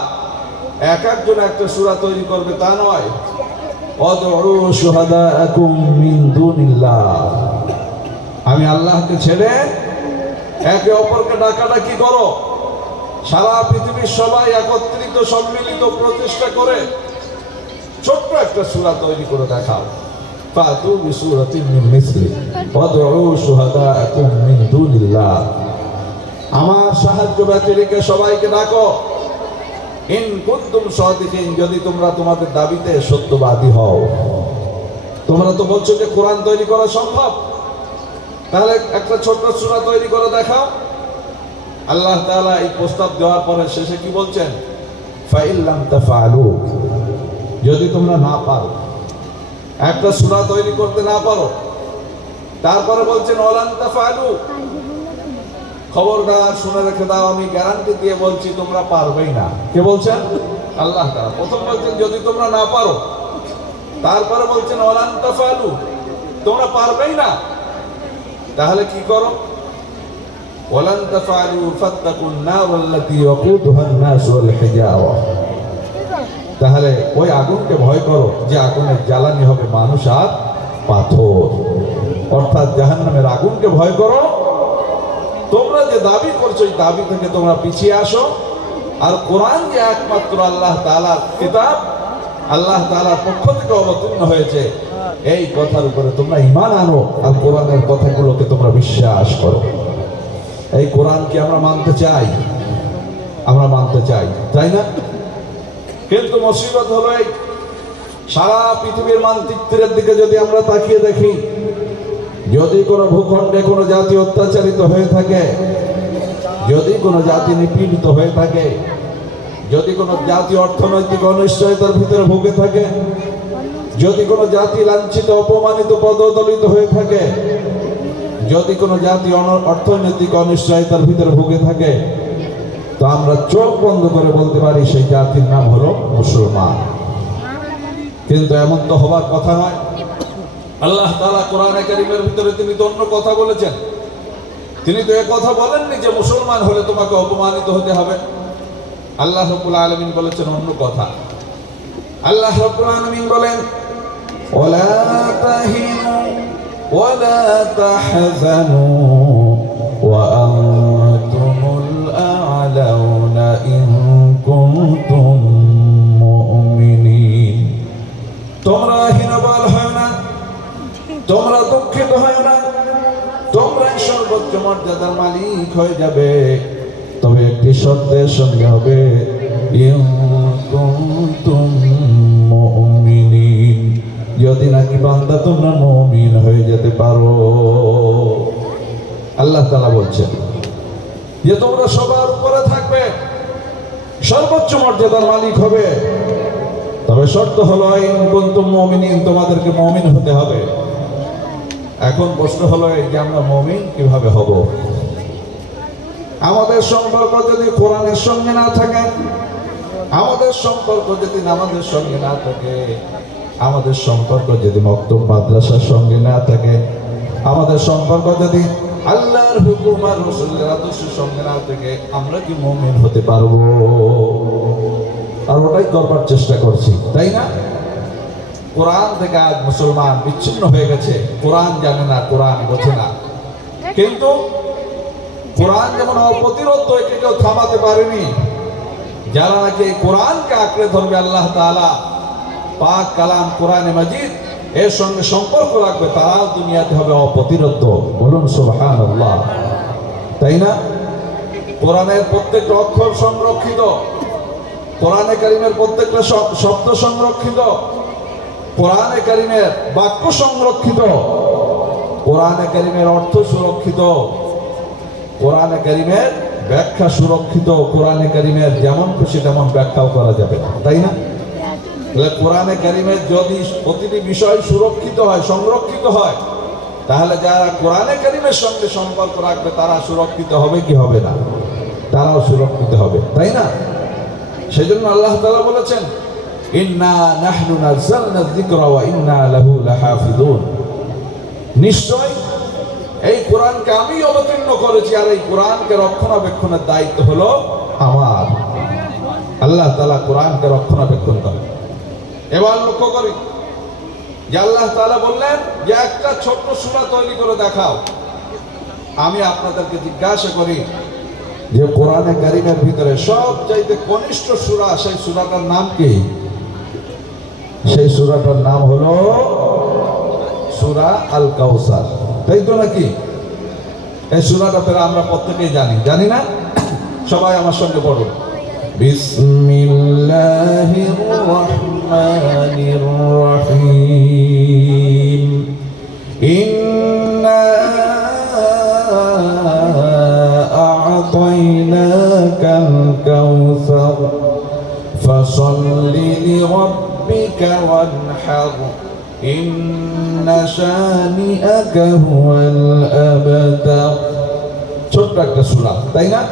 এক একজন একটা সূরা তৈরি করবে তা নয়, ওয়াদউ শুহাদাআকুম মিন দুনিল্লাহ, আমি আল্লাহকে ছেড়ে একে অপরকে ডাকাডাকি করো। সারা পৃথিবীর সবাই একত্রিত সম্মিলিত প্রচেষ্টা করে ছোট্ট একটা সূরা তৈরি করে দেখাও। ফাতু বিসূরাতিন মিন মিসলি ওয়াদউ শুহাদাআকুম মিন দুনিল্লাহ, আমার সাহায্য ব্যতিরেকে সবাইকে ডাকো। ইন কুনতুম সাদিকিন, যদি তোমরা তোমাদের দাবিতে সত্যবাদী হও। তোমরা তো বলছো যে কোরআন তৈরি করা সম্ভব, তাহলে একটা ছোট্ট সূরা তৈরি করে দেখাও। আল্লাহ তাআলা এই প্রস্তাব দেওয়ার পরে শেষে কি বলছেন? ফাইল্লাম তাফআলু, যদি তোমরা না পারো, একটা সূরা তৈরি করতে না পারো, তারপরে বলছেন ওয়ালান তাফআলু, খবরদার শুনে রেখে দাও, আমি গ্যারান্টি দিয়ে বলছি তোমরা পারবেই না। কে বলছেন? আল্লাহ তাআলা। প্রথম বলছেন যদি তোমরা না পারো, তারপরে বলছেন ওয়ালান তাফআলু, তোমরা পারবেই না। তাহলে কি করো? ওয়ালান তাফআলু ফাত্তাকুন নারাল্লাতী ওয়াকুদুহান নাস ওয়াল হিজারা, তাহলে ওই আগুনকে ভয় করো যে আগুনের জ্বালানি হবে মানুষ আর পাথর, অর্থাৎ জাহান্নামের আগুনকে ভয় করো। তোমরা যে দাবি করছো এই দাবি থেকে তোমরা পিছিয়ে আসো। আর কোরআন যে একমাত্র আল্লাহ তাআলার কিতাব, আল্লাহ তাআলার পক্ষ থেকে অবতীর্ণ হয়েছে, এই কথার উপরে তোমরা ঈমান আনো আর কোরআনের কথাগুলোকে তোমরা বিশ্বাস করো। এই কোরআনকে আমরা মানতে চাই, আমরা মানতে চাই, তাই না? কিন্তু মুসিবত হলো এই, সারা পৃথিবীর মানচিত্রের দিকে যদি আমরা তাকিয়ে দেখি, যদি কোনো ভূখণ্ডে কোনো জাতি অত্যাচারিত হয়ে থাকে, যদি কোনো জাতি নিপীড়িত হয়ে থাকে, যদি কোনো জাতি অর্থনৈতিক অনিশ্চয়তার ভিতরে ভুগে থাকে, যদি কোনো জাতি লাঞ্ছিত অপমানিত পদদলিত হয়ে থাকে, যদি কোনো জাতি অর্থনৈতিক অনিশ্চয়তার ভিতরে ভুগে থাকে, তো আমরা চোখ বন্ধ করে বলতে পারি সেই জাতির নাম হলো মুসলমান। কিন্তু এমন তো হবার কথা নয়। আল্লাহ তাআলা কোরআনে কারীমের ভিতরে তিনি তো অন্য কথা বলেছেন। তিনি তো কথা বলেননি যে মুসলমান হলে তোমাকে অপমানিত হতে হবে। আল্লাহ রাব্বুল আলামিন বলেছেন অন্য কথা। আল্লাহ রাব্বুল আলামিন বলেন, ওয়ালা তাহিনু ওয়ালা তাহজানু ওয়া আনতুমুল আ'লাউনা ইন কুনতুম মুমিনিন। তোমরা হীনবল হয় না, তোমরা দুঃখিত হয় না, তোমরাই সর্বোচ্চ মর্যাদার মালিক হয়ে যাবে, তবে একটি শর্তের সঙ্গে হবে, ইন কুনতুম মুমিনিন, যদি নাকি বান্দা তোমরা মুমিন হয়ে যেতে পারো। আল্লাহ তাআলা বলছেন যে তোমরা সবার উপরে থাকবে, সর্বোচ্চ মর্যাদার মালিক হবে, তবে শর্ত হলো ইন কুনতুম মুমিনিন, তোমাদেরকে মুমিন হতে হবে। এখন প্রশ্ন হলো এই যে আমরা মুমিন কিভাবে হব? আমাদের সম্পর্ক যদি কোরআনের সঙ্গে না থাকে, আমাদের সম্পর্ক যদি নামাজের সঙ্গে না থাকে, আমাদের সম্পর্ক যদি মক্তব মাদ্রাসার সঙ্গে না থাকে, আমাদের সম্পর্ক যদি আল্লাহর হুকুম আর রাসূলের আদর্শের সঙ্গে না থাকে, আমরা কি মুমিন হতে পারবো? আর ওটাই করবার চেষ্টা করছি, তাই না? কোরআন থেকে আজ মুসলমান বিচ্ছিন্ন হয়ে গেছে, কোরআন জানে না, কোরআন বোঝে না। কিন্তু কোরআন যেমন অপ্রতিরোধ, একে কেউ থামাতে পারেনি। যারা নাকি কোরআনকে আঁকড়ে ধরবে, আল্লাহ তাআলা পাক কালাম কোরআনে মাজিদ এর সঙ্গে সম্পর্ক রাখবে, তারাও দুনিয়াতে হবে অপ্রতিরোধ। বলুন সুবহানাল্লাহ, তাই না? কোরআনের প্রত্যেকটা অক্ষর সংরক্ষিত, কোরআনে কারিমের প্রত্যেকটা শব্দ সংরক্ষিত, কোরআনে কারিমের বাক্য সংরক্ষিত, কোরআনে কারিমের অর্থ সুরক্ষিত, কোরআনে কারিমের ব্যাখ্যা সুরক্ষিত। কোরআনে কারিমের যেমন খুশি তেমন ব্যাখ্যাও করা যাবে না, তাই না? তাহলে কোরআনে কারিমের যদি প্রতিটি বিষয় সুরক্ষিত হয়, সংরক্ষিত হয়, তাহলে যারা কোরআনে কারিমের সঙ্গে সম্পর্ক রাখবে তারা সুরক্ষিত হবে কি হবে না? তারাও সুরক্ষিত হবে, তাই না? সেজন্য আল্লাহ তাআলা বলেছেন, ইন্না নাহনু নাযালনা যিকরা ওয়া ইন্না লাহু লাহাফিজুন। নিশ্চয় এই কোরআনকে আমি অবতীর্ণ করেছি, আর এই কোরআনকে রক্ষণাবেক্ষণের দায়িত্ব হলো আমার। আল্লাহ তাআলা কোরআনকে রক্ষণাবেক্ষণ করেন। এবার লক্ষ্য করি যে আল্লাহ তাআলা বললেন যে একটা ছোট্ট সূরা তৈরি করে দেখাও। আমি আপনাদেরকে জিজ্ঞাসা করি যে কোরআনে কারিমের ভিতরে সবচাইতে কনিষ্ঠ সূরা, সেই সূরাটার নাম কি? সেই সূরাটার নাম হলো সূরা আল কাউসার, তাই তো নাকি? এই সূরাটা পেরা আমরা প্রত্যেকেই জানি, জানি না? সবাই আমার সঙ্গে পড়ুন, বিসমিল্লাহির রহমানির রহিম। ইন্না আ'তাইনাকাল কাউসার ফাসাল্লি লিরাব্বিকা ওয়ানহার ইন্না শানিআকা হুয়াল আবতার। ছোট্ট একটা সূরা, তাই না?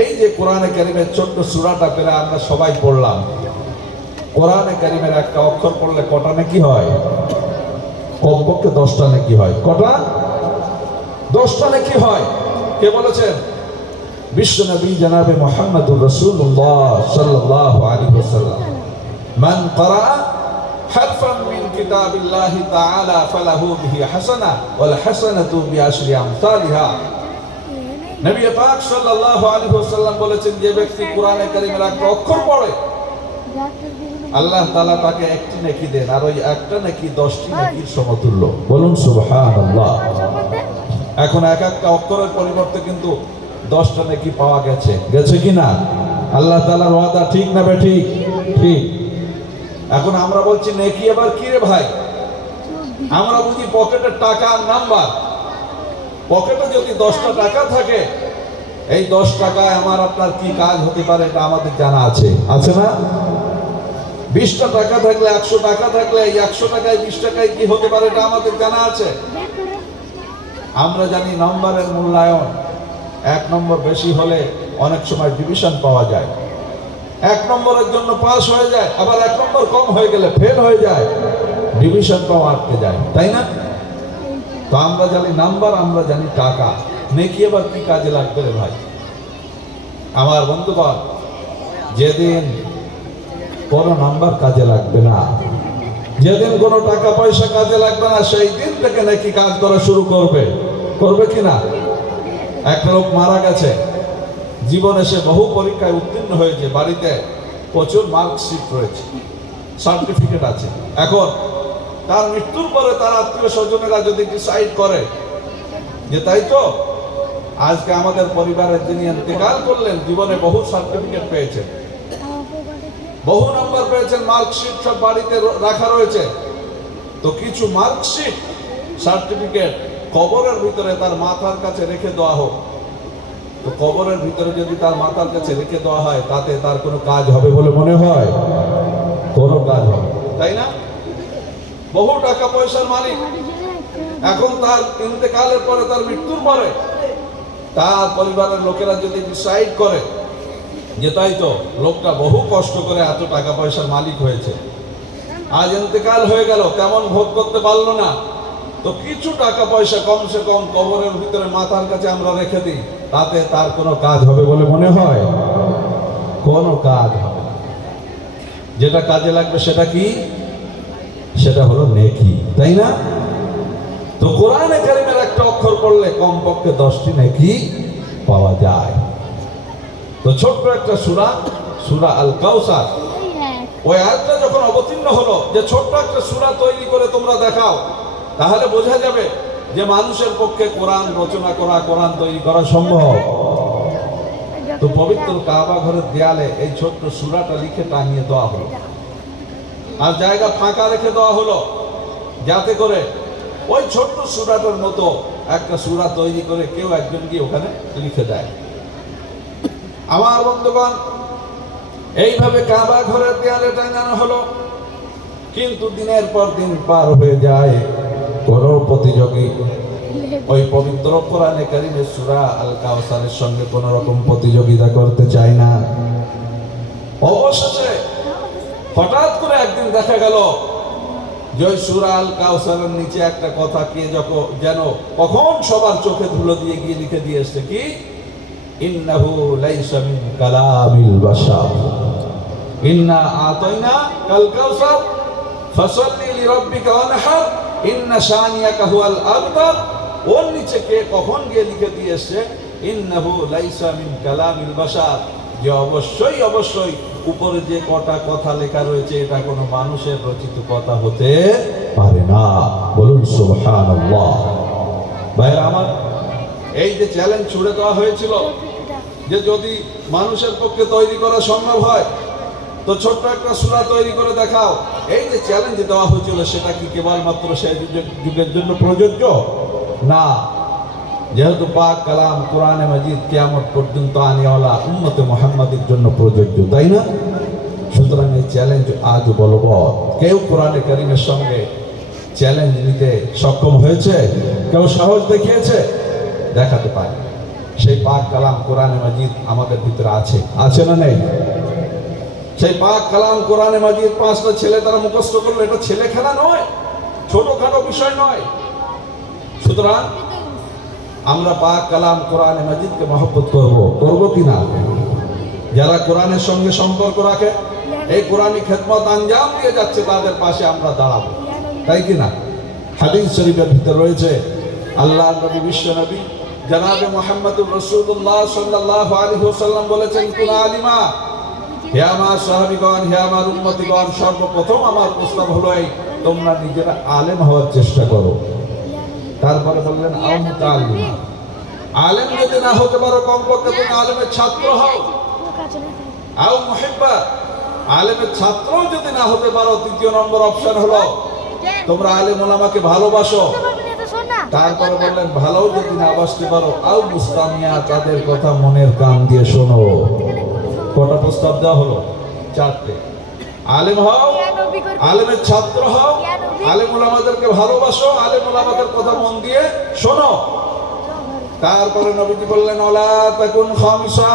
এই যে কোরআনে কারিমের ছোট্ট সূরাটা পেলে আমরা সবাই পড়লাম। কোরআনে কারিমের একটা অক্ষর পড়লে কটা নেকি হয়? কমপক্ষে 10টা নেকি হয়। কটা? 10টা নেকি হয়। কে বলেছেন? বিশ্বনবী জনাবে মুহাম্মদুর রাসূলুল্লাহ সাল্লাল্লাহু আলাইহি ওয়াসাল্লাম। মান ক্বারা হারফান মিন কিতাবিল্লাহি তাআলা ফালাহু বিহি হাসানাহ ওয়াল হাসানাতু বিআশরি আমসালিহা। নবী পাক সাল্লাল্লাহু আলাইহি ওয়াসাল্লাম বলেছেন, যে ব্যক্তি কোরআনে কারিমের একটা অক্ষর পড়ে, আল্লাহ তাআলা তাকে একটি নেকি দেন, আর ওই একটা নেকি 10টি নেকির সমতুল্য। বলুন সুবহানাল্লাহ। এখন এক একটা অক্ষরের পরিবর্তে কিন্তু 10টা নেকি পাওয়া গেছে, গেছে কি না? আল্লাহ তাআলার ওয়াদা ঠিক না বেঠিক? ঠিক। এখন আমরা বলছি নেকি আবার কি রে ভাই? আমরা বুঝি পকেটের টাকা আর নাম্বার। পকেটে যদি 10টা টাকা থাকে, এই 10 টাকায় আমার আপনার কি কাজ হতে পারে এটা আমাদের জানা আছে, আছে না? 20টা টাকা থাকলে, 100 টাকা থাকলে, এই 100 টাকায় 20 টাকায় কি হতে পারে এটা আমাদের জানা আছে। আমরা জানি নম্বরের মূল্যায়ন, 1 নম্বর বেশি হলে অনেক সময় ডিভিশন পাওয়া যায়, 1 নম্বরের জন্য পাস হয়ে যায়, আবার 1 নম্বর কম হয়ে গেলে ফেল হয়ে যায়, ডিভিশন পাওয়া আটকে যায়, তাই না? তো আমরা জানি নাম্বার, আমরা জানি টাকা। নেকি আবার কি কাজে লাগবে রে ভাই? আমার বন্ধুগণ, যেদিন কোনো নাম্বার কাজে লাগবে না, যেদিন কোনো টাকা পয়সা কাজে লাগবে না, সেই দিন থেকে নাকি কাজ করা শুরু করবে। করবে কিনা? এক লোক মারা গেছে, জীবনে সে বহু পরীক্ষায় উত্তীর্ণ হয়েছে, বাড়িতে প্রচুর মার্কশিট রয়েছে, সার্টিফিকেট আছে। এখন তার মৃত্যুর পরে তার আত্মীয় স্বজনেরা যদি ডিসাইড করে যে তাই তো আজকে আমাদের পরিবারের যিনি ইন্তেকাল করলেন, জীবনে বহু সার্টিফিকেট পেয়েছেন, বহু নাম্বার পেয়েছেন, মার্কশিট সব বাড়িতে রাখা রয়েছে, তো কিছু মার্কশিট সার্টিফিকেট কবরের ভিতরে তার মাথার কাছে রেখে দেওয়া হোক। তো কবরের ভিতরে যদি তার মাথার কাছে রেখে দেওয়া হয়, তাতে তার কোনো কাজ হবে বলে মনে হয়? কোনো কাজ হবে, তাই না? বহু টাকা পয়সার মালিক, এখন তার ইন্তেকালের পরে, তার মৃত্যুর পরে তার পরিবারের লোকেরা যদি ডিসাইড করে যে তাই তো লোকটা বহু কষ্ট করে এত টাকা পয়সার মালিক হয়েছে, আজ ইন্তেকাল হয়ে গেল, তেমন ভোগ করতে পারলো না, তো কিছু টাকা পয়সা কমসে কম কবরের ভিতরে মাথার কাছে আমরা রেখে দিই, তাতে তার কোনো কাজ হবে বলে মনে হয়? কোনো কাজ হবে না। যেটা কাজে লাগবে সেটা কি? সেটা হলো নেকি, তাই না? তো কোরআনে কারিমের একটা অক্ষর পড়লে কমপক্ষে 10টি নেকি পাওয়া যায়। তো ছোট্ট একটা সূরা, সূরা আল কাউসার, ওই আয়াতটা যখন অবতীর্ণ হলো যে ছোট্ট একটা সূরা তৈরি করে তোমরা দেখাও, তাহলে বোঝা যাবে যে মানুষের পক্ষে কোরআন রচনা করা, কোরআন তৈরি করা সম্ভব। তো পবিত্র কাবা ঘরের দেয়ালে এই ছোট্ট সূরাটা লিখে টাঙিয়ে দেওয়া হলো, আর জায়গা ফাঁকা রেখে দেওয়া হলো, যাতে করে ওই ছোট্ট সূরাটার মতো একটা সূরা তৈরি করে কেউ একজন গিয়ে ওখানে লিখে দেয়। আমার বন্ধুগণ, এইভাবে কাবা ঘরের দেয়ালে টাঙানো হলো, কিন্তু দিনের পর দিন পার হয়ে যায়, কোনো প্রতিযোগী ওই পবিত্র কোরআনে কারিমের সূরা আল কাউসারের সঙ্গে কোন রকম প্রতিযোগিতা করতে চায় না। অবশেষে হঠাৎ করে একদিন দেখা গেল যে ওই সূরা আল কাউসারের নিচে একটা কথা কে যেন কখন সবার চোখে ধুলো দিয়ে গিয়ে লিখে দিয়ে এসছে, কি? ইন্নাহু লাইসা মিন কালামিল বাশার ইন্না আতাইনা কাল কাউসার ফাসাল্লি লিরাব্বিকা ওয়ানহার ইন্না শানিয়াকা হুয়াল আবতার। ওর নিচে কে কখন গিয়ে লিখে দিয়ে এসছে ইন্নাহু লাইসা মিন কালামিল বাশার, যে অবশ্যই অবশ্যই উপরে যে কটা কথা লেখা রয়েছে এটা কোনো মানুষের রচিত কথা হতে পারে না। বলুন সুবহানাল্লাহ। ভাইরা আমার, এই যে চ্যালেঞ্জ ছুড়ে দেওয়া হয়েছিল যে যদি মানুষের পক্ষে তৈরি করা সম্ভব হয় তো ছোট্ট একটা সূরা তৈরি করে দেখাও, এই যে চ্যালেঞ্জ দেওয়া হয়েছিল সেটা কি কেবলমাত্র সেই যুগের জন্য প্রযোজ্য? না, যেহেতু পাক কালাম কোরআনে মাজিদ কিয়ামত পর্যন্ত আনেওয়ালা উম্মতে মুহাম্মাদের জন্য প্রযোজ্য, তাই না? সুতরাং এই চ্যালেঞ্জ আজ বলবৎ। কেউ কোরআনে কারিমের সঙ্গে চ্যালেঞ্জ নিতে সক্ষম হয়েছে? কেউ সাহস দেখিয়েছে? দেখাতে পারে। সেই পাক কালাম কোরআনে মাজিদ আমাদের ভিতরে আছে, আছে না নেই? সেই পাক কালাম কোরআনে মাজিদ 5টা ছেলে তারা মুখস্থ করলো, এটা ছেলে খেলা নয়, ছোটখাটো বিষয় নয়। সুতরাং আমরা পাক কালাম কোরআনে মাজিদকে মহব্বত করব কিনা? যারা কোরআনের সঙ্গে সম্পর্ক রাখে, এই কোরআনী খেদমত আঞ্জাম দিয়ে যাচ্ছে, তাদের পাশে আমরা দাঁড়াবো, তাই কিনা? হাদিস শরীফের ভিতরে রয়েছে আল্লাহর নবী, বিশ্ব নবী জনাবে মুহাম্মদুর রাসূলুল্লাহ সাল্লাল্লাহু আলাইহি ওয়াসাল্লাম বলেছেন, কুন আলিমা, হে আমার সাহাবীগণ, হে আমার উম্মতিগণ, সর্বপ্রথম আমার প্রস্তাব হলো এই, তোমরা নিজেরা আলেম হওয়ার চেষ্টা করো। তারপরে বললেন আও মুতাআল্লিমা, আলেম যদি না হতে পারো কমপক্ষে তুমি আলেমের ছাত্র হও। আও মুহিব্বা, আলেমের ছাত্র যদি না হতে পারো, 3 নম্বর অপশন হলো তোমরা আলেম ওলামাকে ভালোবাসো। তারপরে বললেন ভালো যদি না বাসতে পারো, আও মুস্তামিয়া, তাদের কথা মনের কান দিয়ে শোনো। কটা প্রস্তাব দেওয়া হলো? 4টে। আলেম হও, আলেমের ছাত্র হও, আলেম ওলামাদেরকে ভালোবাসো, আলেম ওলামাদের কথা মন দিয়ে শোনো। তারপরে নবীজি বললেন ওয়ালা তাকুন খামিসা,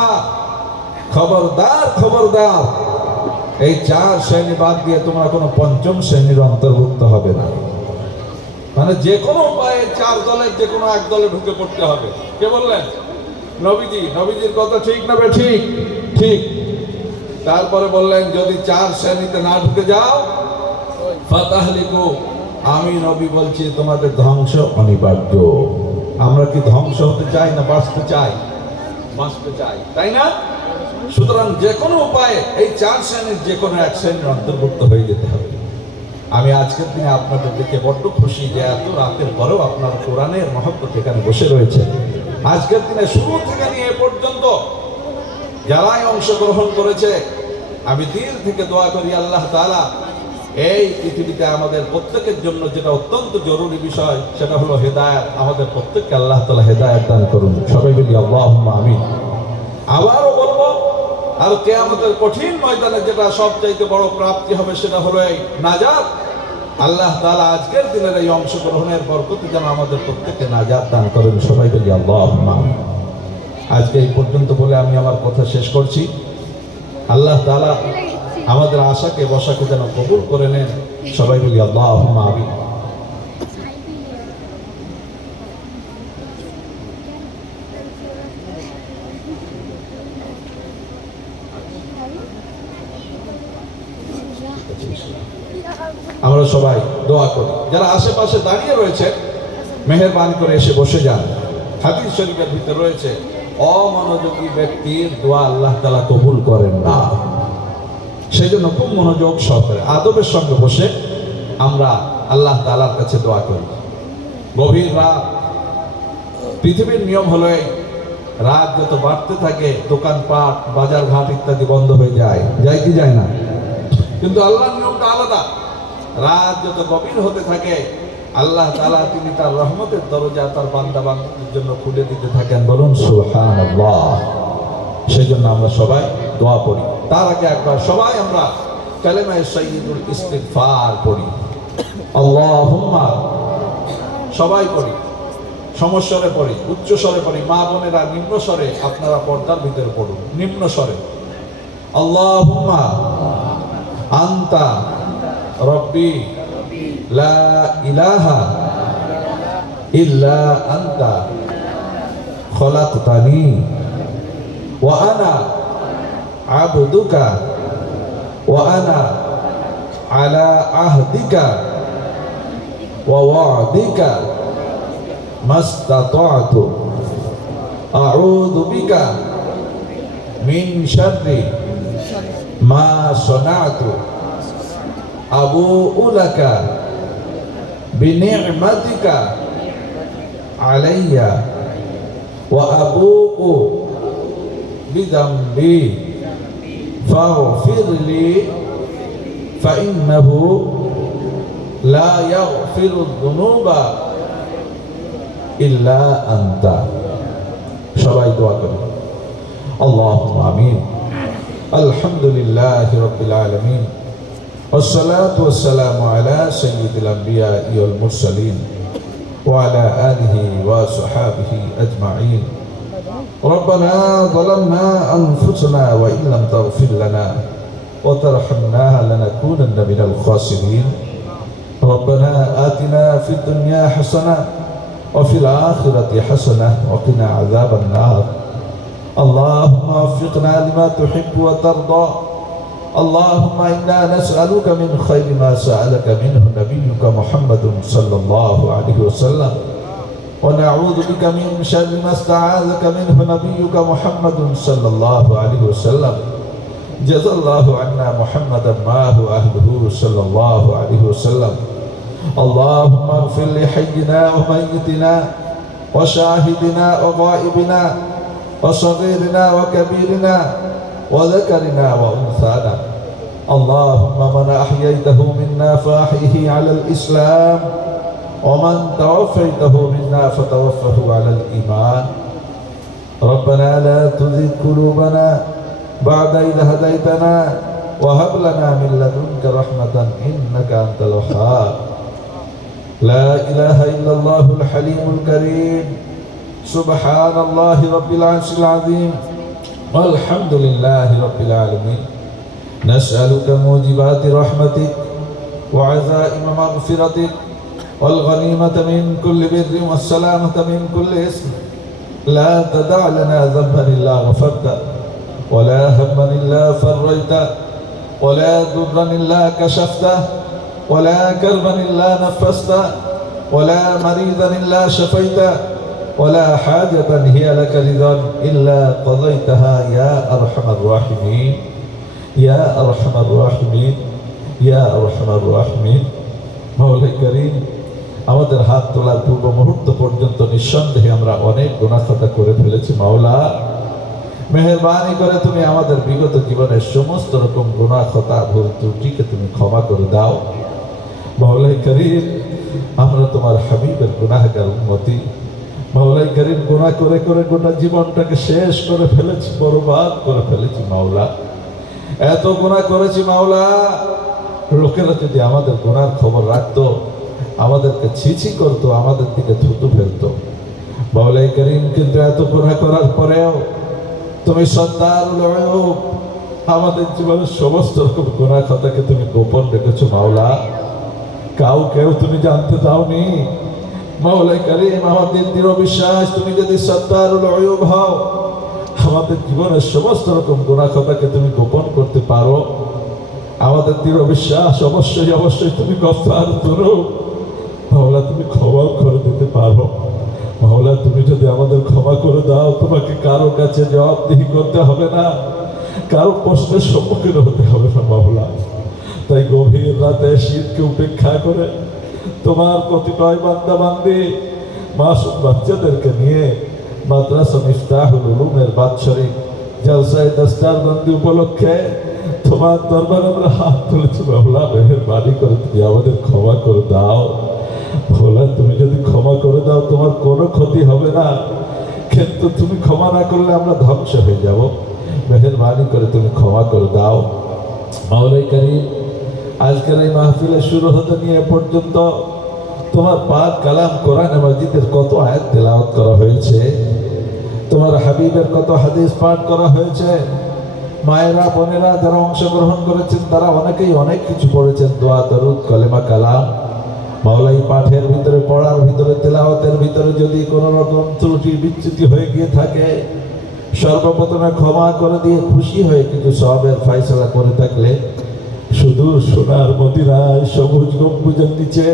খবরদার খবরদার, এই 4 শ্রেণী বাদ দিয়ে তোমরা কোনো 5ম শ্রেণীর অন্তর্ভুক্ত হবে না। মানে যে কোনো উপায়ে চার দলের যে কোনো এক দলে ঢুকে পড়তে হবে। কে বললেন? নবীজি। নবীজির কথা ঠিক না বে ঠিক? ঠিক। তারপরে বললেন যদি চার শ্রেণীতে না ঢুকে যাও ফাতাহলিকু, আমি নবী বলছি তোমাদের ধ্বংস অনিবার্য। আমরা কি ধ্বংস হতে চাই না বাঁচতে চাই? বাঁচতে চাই, তাই না? সুতরাং যে কোনো উপায়ে এই চার শ্রেণীর যে কোনো এক শ্রেণীর অন্তর্ভুক্ত হয়ে যেতে হবে। আমি আজকের দিনে আপনাদের দেখে বড্ড খুশি যে এত রাতের পরেও আপনার কোরআনের মহব্বত এখানে বসে রয়েছে। আজকের দিনে শুরু থেকে নিয়ে এ পর্যন্ত যারাই অংশগ্রহণ করেছে, আমি দিল থেকে দোয়া করি আল্লাহ তাআলা এই পৃথিবীতে আমাদের প্রত্যেকের জন্য যেটা অত্যন্ত জরুরি বিষয় সেটা হলো হেদায়েত। আমাদের প্রত্যেককে আল্লাহ তাআলা হেদায়েত দান করুন। সবাই বলি আল্লাহুম্মা আমিন। আবারও বলবো, আর কিয়ামতের কঠিন ময়দানে যেটা সবচাইতে বড় প্রাপ্তি হবে সেটা হলো এই নাজাত। আল্লাহ তাআলা আজকের দিনের এই অংশগ্রহণের বরকতে যেন আমাদের প্রত্যেককে নাজাত দান করেন। সবাই বলি আল্লাহুম্মা আমিন। আজকে এই পর্যন্ত বলে আমি আমার কথা শেষ করছি। আল্লাহ তাআলা আমাদের আশাকে বসাকে যেন কবুল করে নেন। সবাই বলি আল্লাহুম্মা আমিন। আমরা সবাই দোয়া করি। যারা আশেপাশে দাঁড়িয়ে রয়েছে মেহেরবানি করে এসে বসে যান। হাদিস শরীফের ভিতরে রয়েছে অমনোযোগী ব্যক্তির দোয়া আল্লাহ তাআলা কবুল করেন না। সেই জন্য খুব মনোযোগ সহকারে আদবের সঙ্গে বসে আমরা আল্লাহ তাআলার কাছে দোয়া করি। গভীর রাত, পৃথিবীর নিয়ম হলো রাত যত বাড়তে থাকে দোকানপাট বাজার ঘাট ইত্যাদি বন্ধ হয়ে যায়, যায় কি যায় না? কিন্তু আল্লাহর নিয়মটা আলাদা। রাত যত গভীর হতে থাকে আল্লাহ তাআলা তিনি তার রহমতের দরজা তার বান্দা বান্দাদের জন্য খুলে দিতে থাকেন। বলুন সুবহানাল্লাহ। সেই জন্য আমরা সবাই দোয়া পড়ি। তার আগে একবার সবাই আমরা কালেমায়ে সাইয়্যিদুল ইস্তিগফার পড়ি। আল্লাহুম্মা, সবাই পড়ি, সমস্বরে পড়ি, উচ্চ স্বরে পড়ি। মা বোনেরা নিম্ন স্বরে, আপনারা পর্দার ভিতরে পড়ুন নিম্ন স্বরে। আল্লাহুম্মা আনতা রব্বি লা ইলাহা ইল্লা আনতা খলাকতানি ওয়া আনা আবদুকা ওয়া আনা আলা আহদিকা ওয়া ওয়া'দিকা মাস্তাতা'তু আউযু বিকা মিন শাররি মা সানা'তু আবুউ লাকা বিনি'মাতিকা আলাইয়া ওয়া আবুউ বিযামবি ফাগফিরলি ফাইন্নাহু লা ইয়াগফিরুয যুনুবা ইল্লা আনতা। সবাই দোয়া করুন। আল্লাহুম্মা আমিন। আলহামদুলিল্লাহি রাব্বিল আলামিন। والصلاة والسلام على سيد الأنبياء والمرسلين وعلى آله وصحابه أجمعين. ربنا ظلمنا أنفسنا وإن لم تغفر لنا وترحمنا لنكونن من الخاسرين. ربنا آتنا في الدنيا حسنة وفي الآخرة حسنة وقنا عذاب النار. اللهم وفقنا لما تحب وترضى. اللهم إنا نسألك من خير ما سألك منه نبيك محمد صلى الله عليه وسلم ونعوذ بك من شر ما استعاذك منه نبيك محمد صلى الله عليه وسلم. جزا الله عنا محمدا ما هو أهله صلى الله عليه وسلم. اللهم اغفر لحينا وميتنا وشاهدنا وغائبنا وصغيرنا وكبيرنا وذكرنا وأنثانا. اللهم من أحييته منا فأحيه على الإسلام ومن توفيته منا فتوفه على الإيمان. ربنا لا تزغ قلوبنا بعد إذ هديتنا وهب لنا من لدنك رحمة إنك أنت الوهاب. لا إله إلا الله الحليم الكريم. سبحان الله رب العرش العظيم والحمد لله رب العالمين. نسألك موجبات رحمتك وعزائم مغفرتك والغنيمة من كل بر والسلامة من كل إثم لا تدع لنا ذنبا إلا غفرته ولا هما إلا فرجته ولا ضرا إلا كشفته ولا كربا إلا نفسته ولا مريضا إلا شفيته ولا حاجة هي لك رضا إلا قضيتها يا أرحم الراحمين يا أرحم الراحمين يا أرحم الراحمين مولا كريم আমাদের হাত তোলার পূর্ব মুহূর্ত পর্যন্ত নিঃসন্দেহে আমরা অনেক গুনাহ খাতা করে ফেলেছি। মাওলা মেহেরবানি করে তুমি আমাদের বিগত জীবনের সমস্ত রকম গুনাহ খাতা ভুল ত্রুটিকে তুমি ক্ষমা করে দাও। মাওলাই করিম আমরা তোমার হাবিবের গুনাহগার উম্মতি। মাওলাই করিম গুনাহ করে করে গোটা জীবনটাকে শেষ করে ফেলেছি, বরবাদ করে ফেলেছি। মাওলা এত গুনাহ করেছি মাওলা, লোকেরা যদি আমাদের গুনার খবর রাখতো, আমাদেরকে ছিছি করতো, আমাদের দিকে থুতু ফেলতো। মাওলাই করিম কিন্তু এত গুনাহ করার পরেও তুমি সত্তারুল উয়ুব আমাদের জীবনের সমস্ত রকম গুনাহ খাতাকে তুমি গোপন রেখেছো। মাওলা কেউ তুমি জানতে দাওনি। মাওলাই করিম আমাদের দৃঢ় বিশ্বাস তুমি যদি সত্তারুল উয়ুব হও, আমাদের জীবনের সমস্ত রকম গুনাহ খাতাকে তুমি গোপন করতে পারো। আমাদের দৃঢ় বিশ্বাস অবশ্যই অবশ্যই তুমি গফফার দুরূব। মাওলা তুমি ক্ষমা করে দিতে পারো। মাওলা তুমি যদি আমাদের ক্ষমা করে দাও, তোমাকে কারো কাছে জবাবদিহি করতে হবে না, কারো প্রশ্নের সম্মুখীন হতে হবে না। মাওলা তাই গভীর রাতে শীতকে উপেক্ষা করে তোমার কতিপয় বান্দা বান্দি মাসুম বাচ্চাদেরকে নিয়ে মাদ্রাসা মিফতাহুল উলুমের বাৎসরিক জলসায়ে দস্তারবন্দি উপলক্ষে তোমার দরবারে আমরা হাত তুলেছি। মাওলা মেহেরবানি করে তুমি আমাদের ক্ষমা করে দাও। মাওলা তুমি যদি ক্ষমা করে দাও তোমার কোনো ক্ষতি হবে না, কিন্তু তুমি ক্ষমা না করলে আমরা ধ্বংস হয়ে যাব। মেহেরবানি করে তুমি ক্ষমা করে দাও। মাওলাই করিম আজকের এই মাহফিলে শুরু হতে নিয়ে পর্যন্ত তোমার পাক কালাম কোরআন মাজিদের কত আয়াত তেলাওয়াত করা হয়েছে, তোমার হাবিবের কত হাদিস পাঠ করা হয়েছে। মায়েরা বোনেরা যারা অংশগ্রহণ করেছেন তারা অনেকেই অনেক কিছু পড়েছেন, দোয়া দরুদ কলেমা কালাম। মাওলাই পাঠের ভিতরে পড়ার ভিতরে তেলাওয়াতের ভিতরে যদি কোনো রকম ত্রুটি বিচ্যুতি হয়ে গিয়ে থাকে, সর্বপ্রথমে ক্ষমা করে দিয়ে খুশি হয়ে কিন্তু সবের ফয়সালা করে থাকলে শুধু সোনার মদিনায় সবুজ গম্বুজের নিচে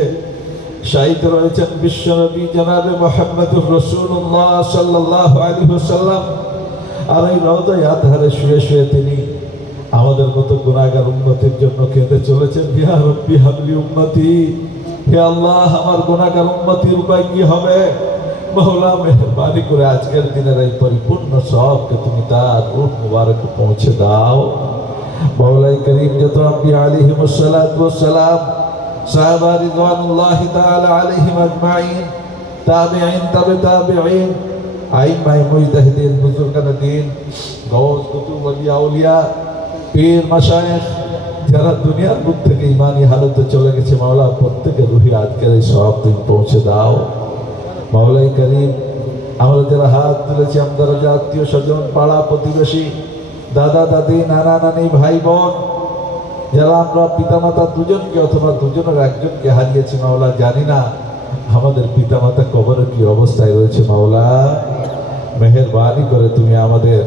শায়িত রয়েছেন বিশ্বনবী জনাবে মুহাম্মদুর রাসূলুল্লাহ সাল্লাল্লাহু আলাইহি ওয়াসাল্লাম। আর এই রওজায়ে আতহারে শুয়ে শুয়ে তিনি আমাদের মতো গুনাহগার উম্মতের জন্য কেঁদে চলেছেন, ইয়া রাব্বি হাবলি উম্মতি, হে আল্লাহ আমার গুনাহগার উম্মতির উপায় কি হবে। মাওলা মেহেরবানি করে আজকের দিনের এই পরিপূর্ণ সবকে তুমি তার রূহ মুবারকে পৌঁছে দাও। মাওলাই করিম যত আম্বিয়া আলাইহিমুস সালাতু ওয়াস সালাম, সাহাবা রিদওয়ানুল্লাহি তাআলা আলাইহিম আজমাইন, তাবিঈন তাবে তাবিঈন, আইম্মায়ে মুজতাহিদিন, বুজুর্গানে দ্বীন, গাউস কুতুব ওলিয়া আউলিয়া, পীর মাশায়েখ যারা দুনিয়ার বুক থেকে ইমানি হালতে চলে গেছে, মাওলা প্রত্যেকের রুহে আজকের এই সওয়াব তুমি পৌঁছে দাও। মাওলাই করিম আমরা যারা হাত তুলেছি, আমরা যারা আত্মীয় স্বজন পাড়া প্রতিবেশী দাদা দাদি নানা নানি ভাই বোন যারা আমরা পিতামাতা দুজনকে অথবা দুজনের একজনকে হারিয়েছি, মাওলা জানি না আমাদের পিতামাতা কবরে কি অবস্থায় রয়েছে। মাওলা মেহেরবানি করে তুমি আমাদের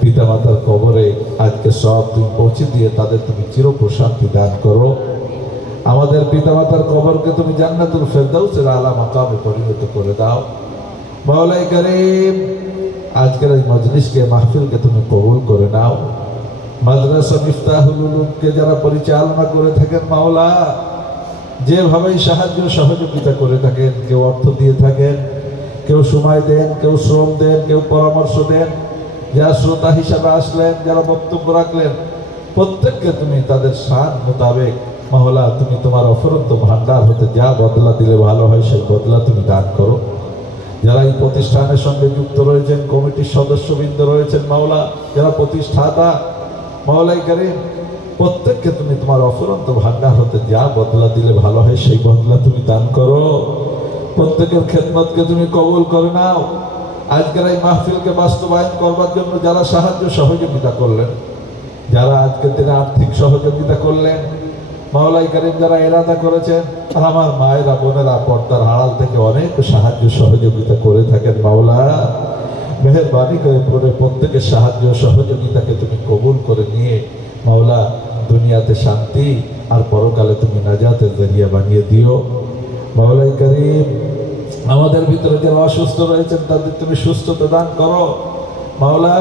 পিতামাতার কবরে আজকে সব তুমি পৌঁছে দিয়ে তাদের তুমি চির প্রশান্তি দান করো। আমাদের পিতামাতার কবরকে তুমি জান্নাতুল ফেরদাউসের আলা মাকামে পরিণত করে দাও। মাওলাই করিম আজকের এই মজলিসকে মাহফিলকে তুমি কবুল করে নাও। মাদ্রাসা মিফতাহুল উলুমকে যারা পরিচালনা করে থাকেন, মাওলা যেভাবেই সাহায্য সহযোগিতা করে থাকেন, কেউ অর্থ দিয়ে থাকেন, কেউ সময় দেন, কেউ শ্রম দেন, কেউ পরামর্শ দেন, যারা শ্রোতা হিসাবে আসলেন, যারা বক্তব্য রাখলেন, প্রত্যেককে তুমি তাদের শান মোতাবেক মাওলা তুমি তোমার অফুরন্ত ভান্ডার হতে যা বদলা দিলে ভালো হয় সেই বদলা তুমি দান করো। যারা এই প্রতিষ্ঠানের সঙ্গে যুক্ত রয়েছেন, কমিটির সদস্যবৃন্দ রয়েছেন, মাওলা যারা প্রতিষ্ঠাতা, মাওলাই করিম প্রত্যেককে তুমি তোমার অফুরন্ত ভান্ডার হতে যা বদলা দিলে ভালো হয় সেই বদলা তুমি দান করো। প্রত্যেকের খেদমতকে তুমি কবুল করে নাও। আজকের এই মাহফিলকে বাস্তবায়ন করবার জন্য যারা সাহায্য সহযোগিতা করলেন, যারা আজকের দিনে আর্থিক সহযোগিতা করলেন, মাওলাই করিম যারা এরাদা করেছেন, আর আমার মায়েরা বোনেরা পর্দার আড়াল থেকে অনেক সাহায্য সহযোগিতা করে থাকেন, মাওলা মেহেরবানি করে প্রত্যেকের সাহায্য সহযোগিতাকে তুমি কবুল করে নিয়ে মাওলা দুনিয়াতে শান্তি আর পরকালে তুমি নাজাতের জরিয়া বানিয়ে দিও। মাওলাই করিম আমাদের ভিতরে যারা অসুস্থ রয়েছেন তাদের তুমি সুস্থতা দান করো মাওলা।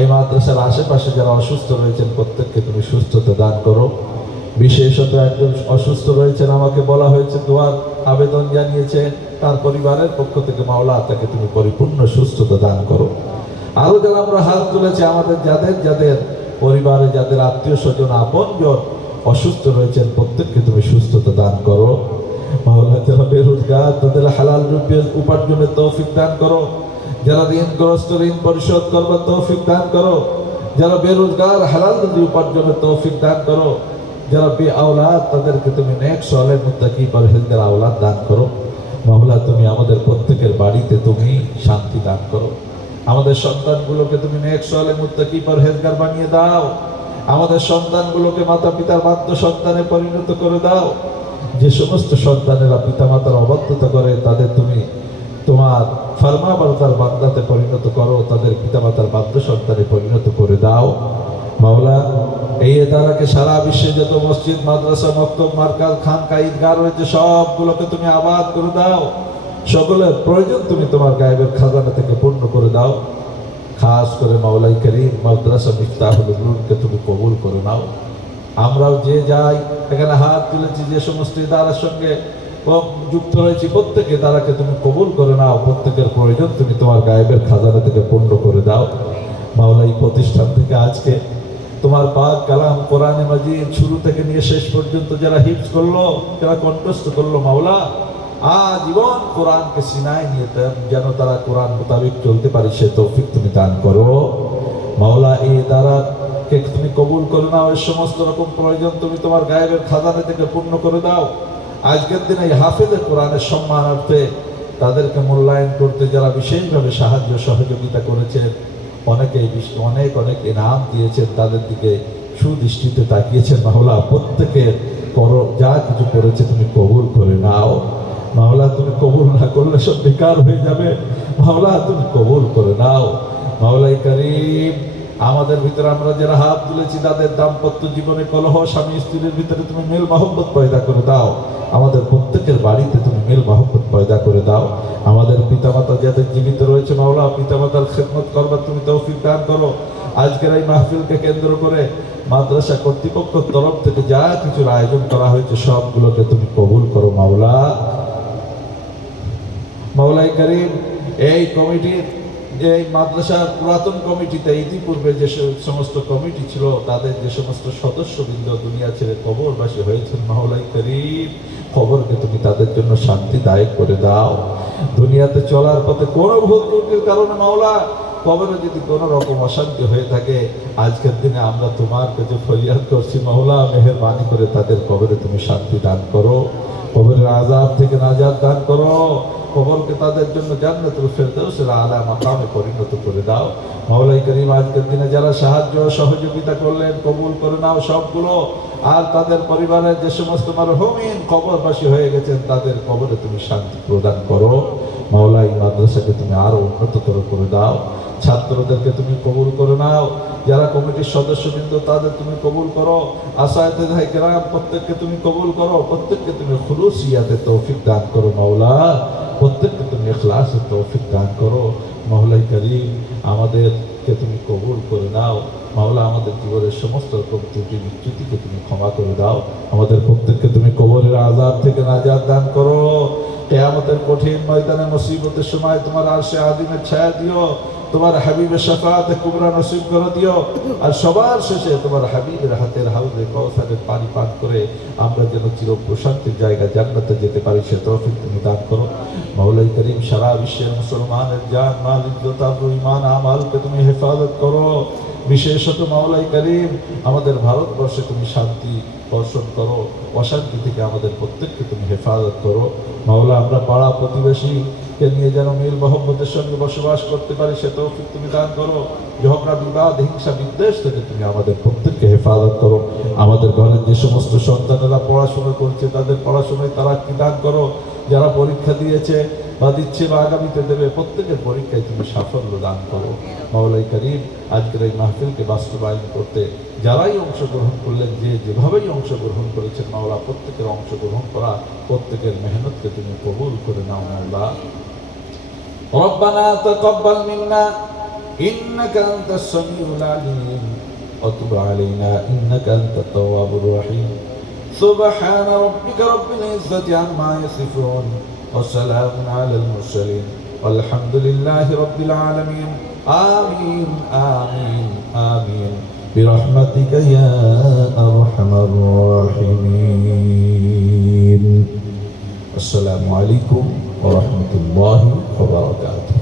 এই মাদ্রাসার আশেপাশে যারা অসুস্থ রয়েছেন প্রত্যেককে তুমি সুস্থতা দান করো। বিশেষত একজন অসুস্থ রয়েছেন, আমাকে বলা হয়েছে দোয়ার আবেদন জানিয়েছেন, তার পরিবারের পক্ষ থেকে মাওলা তাকে তুমি পরিপূর্ণ সুস্থতা দান করো। আরো যারা আমরা হাত তুলেছি, আমাদের যাদের যাদের পরিবারে যাদের আত্মীয় স্বজন আপনজন অসুস্থ রয়েছেন প্রত্যেককে তুমি সুস্থতা দান করো মাওলা। যারা বেরোজগার তাদের হালাল রূপে উপার্জনের তৌফিক দান করো। যারা ঋণগ্রস্ত ঋণ পরিশোধ করবার তৌফিক দান করো। যারা বেরোজগার হালাল রুজি উপার্জনের তৌফিক দান করো। যারা বে আওলাদ তাদেরকে তুমি নেক সালেহ মুত্তাকি পরহেজগার আওলাদ দান করো মাওলা। তুমি আমাদের প্রত্যেকের বাড়িতে তুমি শান্তি দান করো। আমাদের সন্তানগুলোকে তুমি নেক সালেহ মুত্তাকি পরহেজগার বানিয়ে দাও। আমাদের সন্তানগুলোকে মাতা পিতার বাধ্য সন্তানে পরিণত করে দাও। যে সমস্ত সন্তানেরা পিতামাতার অবাধ্যতা করে তাদের তুমি তোমার ফরমাবরদার বান্দাতে পরিণত করো, তাদের পিতামাতার বাধ্য সন্তানে পরিণত করে দাও মাওলা। এই এদারাকে সারা বিশ্বে যত মসজিদ মাদ্রাসা মক্তব মার্কাজ খানকা ঈদগাহ রয়েছে সবগুলোকে তুমি আবাদ করে দাও। সকলের প্রয়োজন তুমি তোমার গায়েবের খাজানা থেকে পূর্ণ করে দাও। খাস করে মাওলাই করিম মাদ্রাসা মিফতাহুল উলুমকে তুমি কবুল করে নাও। আমরাও যে যাই এখানে হাত তুলেছি, যে সমস্ত ইদারার সঙ্গে যুক্ত হয়েছি প্রত্যেকে তারাকে তুমি কবুল করে নাও। প্রত্যেকের প্রয়োজন তুমি তোমার গায়েবের খাজানা থেকে পূর্ণ করে দাও মাওলা। এই প্রতিষ্ঠান থেকে আজকে তোমার পাক কালাম কোরআনে মাজিদ শুরু থেকে নিয়ে শেষ পর্যন্ত যারা হিফজ করলো, যারা কণ্ঠস্থ করলো মাওলা, আজীবন কোরআনকে সিনায় নিয়ে যেন তারা কোরআন মোতাবেক চলতে পারে সে তৌফিক তুমি দান করো মাওলা। এই দ্বারাকে তুমি কবুল করে নাও। এই সমস্ত রকম প্রয়োজন তুমি তোমার গায়েবের খাজানা থেকে পূর্ণ করে দাও। আজকের দিনে এই হাফেজে কোরআনের সম্মানার্থে তাদেরকে মূল্যায়ন করতে যারা বিশেষভাবে সাহায্য সহযোগিতা করেছেন, অনেক অনেক ইনাম দিয়েছেন, তাদের দিকে সুদৃষ্টিতে তাকিয়েছেন মাওলা। প্রত্যেকের যা কিছু করেছে তুমি কবুল করে নাও মাওলা। তুমি কবুল না করলে সব বেকার হয়ে যাবে মাওলা, তুমি কবুল করে নাও মাওলাই করিম। আমাদের ভিতরে আমরা যারা হাত তুলেছি তাদের দাম্পত্য জীবনে কলহ, স্বামী স্ত্রীর ভিতরে তুমি মেল মহব্বত পয়দা করে দাও। আমাদের প্রত্যেকের বাড়িতে তুমি মেল মহব্বত পয়দা করে দাও। আমাদের পিতামাতা যাদের জীবিত রয়েছে মাওলা, পিতামাতার খেদমত করবার তুমি তৌফিক দান করো। আজকের এই মাহফিলকে কেন্দ্র করে মাদ্রাসা কর্তৃপক্ষের তরফ থেকে যা কিছুর আয়োজন করা হয়েছে সবগুলোকে তুমি কবুল করো মাওলা। মাওলাই করিম এই কমিটির যে মাদ্রাসার পুরাতন কমিটিতে ইতিপূর্বে যে সমস্ত কমিটি ছিল তাদের যে সমস্ত সদস্যবৃন্দ দুনিয়া ছেড়ে কবরবাসী হয়েছেন মাওলাই করিম, খবরকে তুমি তাদের জন্য শান্তিদায়ক করে দাও। দুনিয়াতে চলার পথে কোনো ভুল ত্রুটির কারণে মাওলা কবরে যদি কোনো রকম অশান্তি হয়ে থাকে, আজকের দিনে আমরা তোমার কাছে ফরিয়াদ করছি মাওলা, মেহেরবানি করে তাদের কবরে তুমি শান্তি দান করো, কবরের আযাব থেকে নাজাত দান করো, কবরকে তাদের জন্য জান্নাতুল ফেরদাউসের আলা মাকামে পরিণত করে দাও মাওলাই করিম। আজকের দিনে যারা সাহায্য সহযোগিতা করলেন কবুল করে নাও সবগুলো। আর তাদের পরিবারের যে সমস্ত মারহুমিন কবরবাসী হয়ে গেছেন তাদের কবরে তুমি শান্তি প্রদান করো মাওলা। এই মাদ্রাসাকে তুমি আরো উন্নততর করে দাও। ছাত্রদেরকে তুমি কবুল করে নাও। যারা কমিটির সদস্যবৃন্দ তাদের তুমি কবুল করো। আসায়েতে কেরাম প্রত্যেককে তুমি কবুল করো। প্রত্যেককে তুমি খুলুসিয়াতে তৌফিক দান করো মাওলা। প্রত্যেককে তুমি ইখলাসের তৌফিক দান করো মাওলাই করিম। আমাদেরকে তুমি কবুল করে নাও মাওলা। আমাদের জীবনের সমস্ত রকম ত্রুটি বিচ্যুতিকে তুমি ক্ষমা করে দাও। আমাদের প্রত্যেককে তুমি কবরের আযাব থেকে নাজাত দান করো। কিয়ামতের কঠিন ময়দানে মুসিবতের সময় তোমার আরশে আযিমের ছায়া দিও। তোমার হাবিবের শাফাআতে কুবরা নসিব করে দিও। আর সবার শেষে তোমার হাবিবের হাতের হাউজে কাউসারের পানি পান করে আমরা যেন চির প্রশান্তির জায়গা জান্নাতে যেতে পারি সে তৌফিক তুমি দান করো মাওলাই করিম। সারা বিশ্বের মুসলমানের জান মাল ইজ্জত আবরু ঈমান আমালকে তুমি হেফাজত করো। বিশেষত মাওলাই করিম আমাদের ভারতবর্ষে তুমি শান্তি বর্ষণ করো, অশান্তি থেকে আমাদের প্রত্যেককে তুমি হেফাজত করো। মাওলা, আমরা পাড়া প্রতিবেশীকে নিয়ে যেন মিল মহব্বতের সঙ্গে বসবাস করতে পারি, সে তৌফিক তুমি দান করো। ঝগড়া বিবাদ হিংসা বিদ্বেষ থেকে তুমি আমাদের প্রত্যেককে হেফাজত করো। আমাদের ঘরের যে সমস্ত সন্তানেরা পড়াশোনা করছে তাদের পড়াশোনায় তারা কি দান করো। যারা পরীক্ষা দিয়েছে বা দিচ্ছে বা আগামীতে দেবে, প্রত্যেকের পরীক্ষায় তুমি সাফল্য দান করো। মাওলাই করিম, আজকের এই মাহফিলকে বাস্তবায়ন করতে যারাই অংশগ্রহণ করলেন, যে যেভাবেই অংশগ্রহণ করেছেন, মাওলা প্রত্যেকের অংশগ্রহণ করা প্রত্যেকের মেহনতকে তুমি কবুল করে নাও। মাওলা রব্বানা তাকাব্বাল মিন্না ইন্নাকা আনতাস সামিউল আলিম ওয়া তুব আলাইনা ইন্নাকা আনতাত তাওয়াবুর রহিম। সুবহান রাব্বিকা রাব্বিল ইজ্জাতি আম্মা ইয়াসিফুন ওয়া সালামুন আলাল মুরসালিন ওয়ালহামদুলিল্লাহি রাব্বিল আলামিন। আমিন আমিন আমিন বিরহমাতিকা ইয়া আরহামার রাহিমিন। আসসালামু আলাইকুম ওয়া রাহমাতুল্লাহি ওয়া বারাকাতুহু।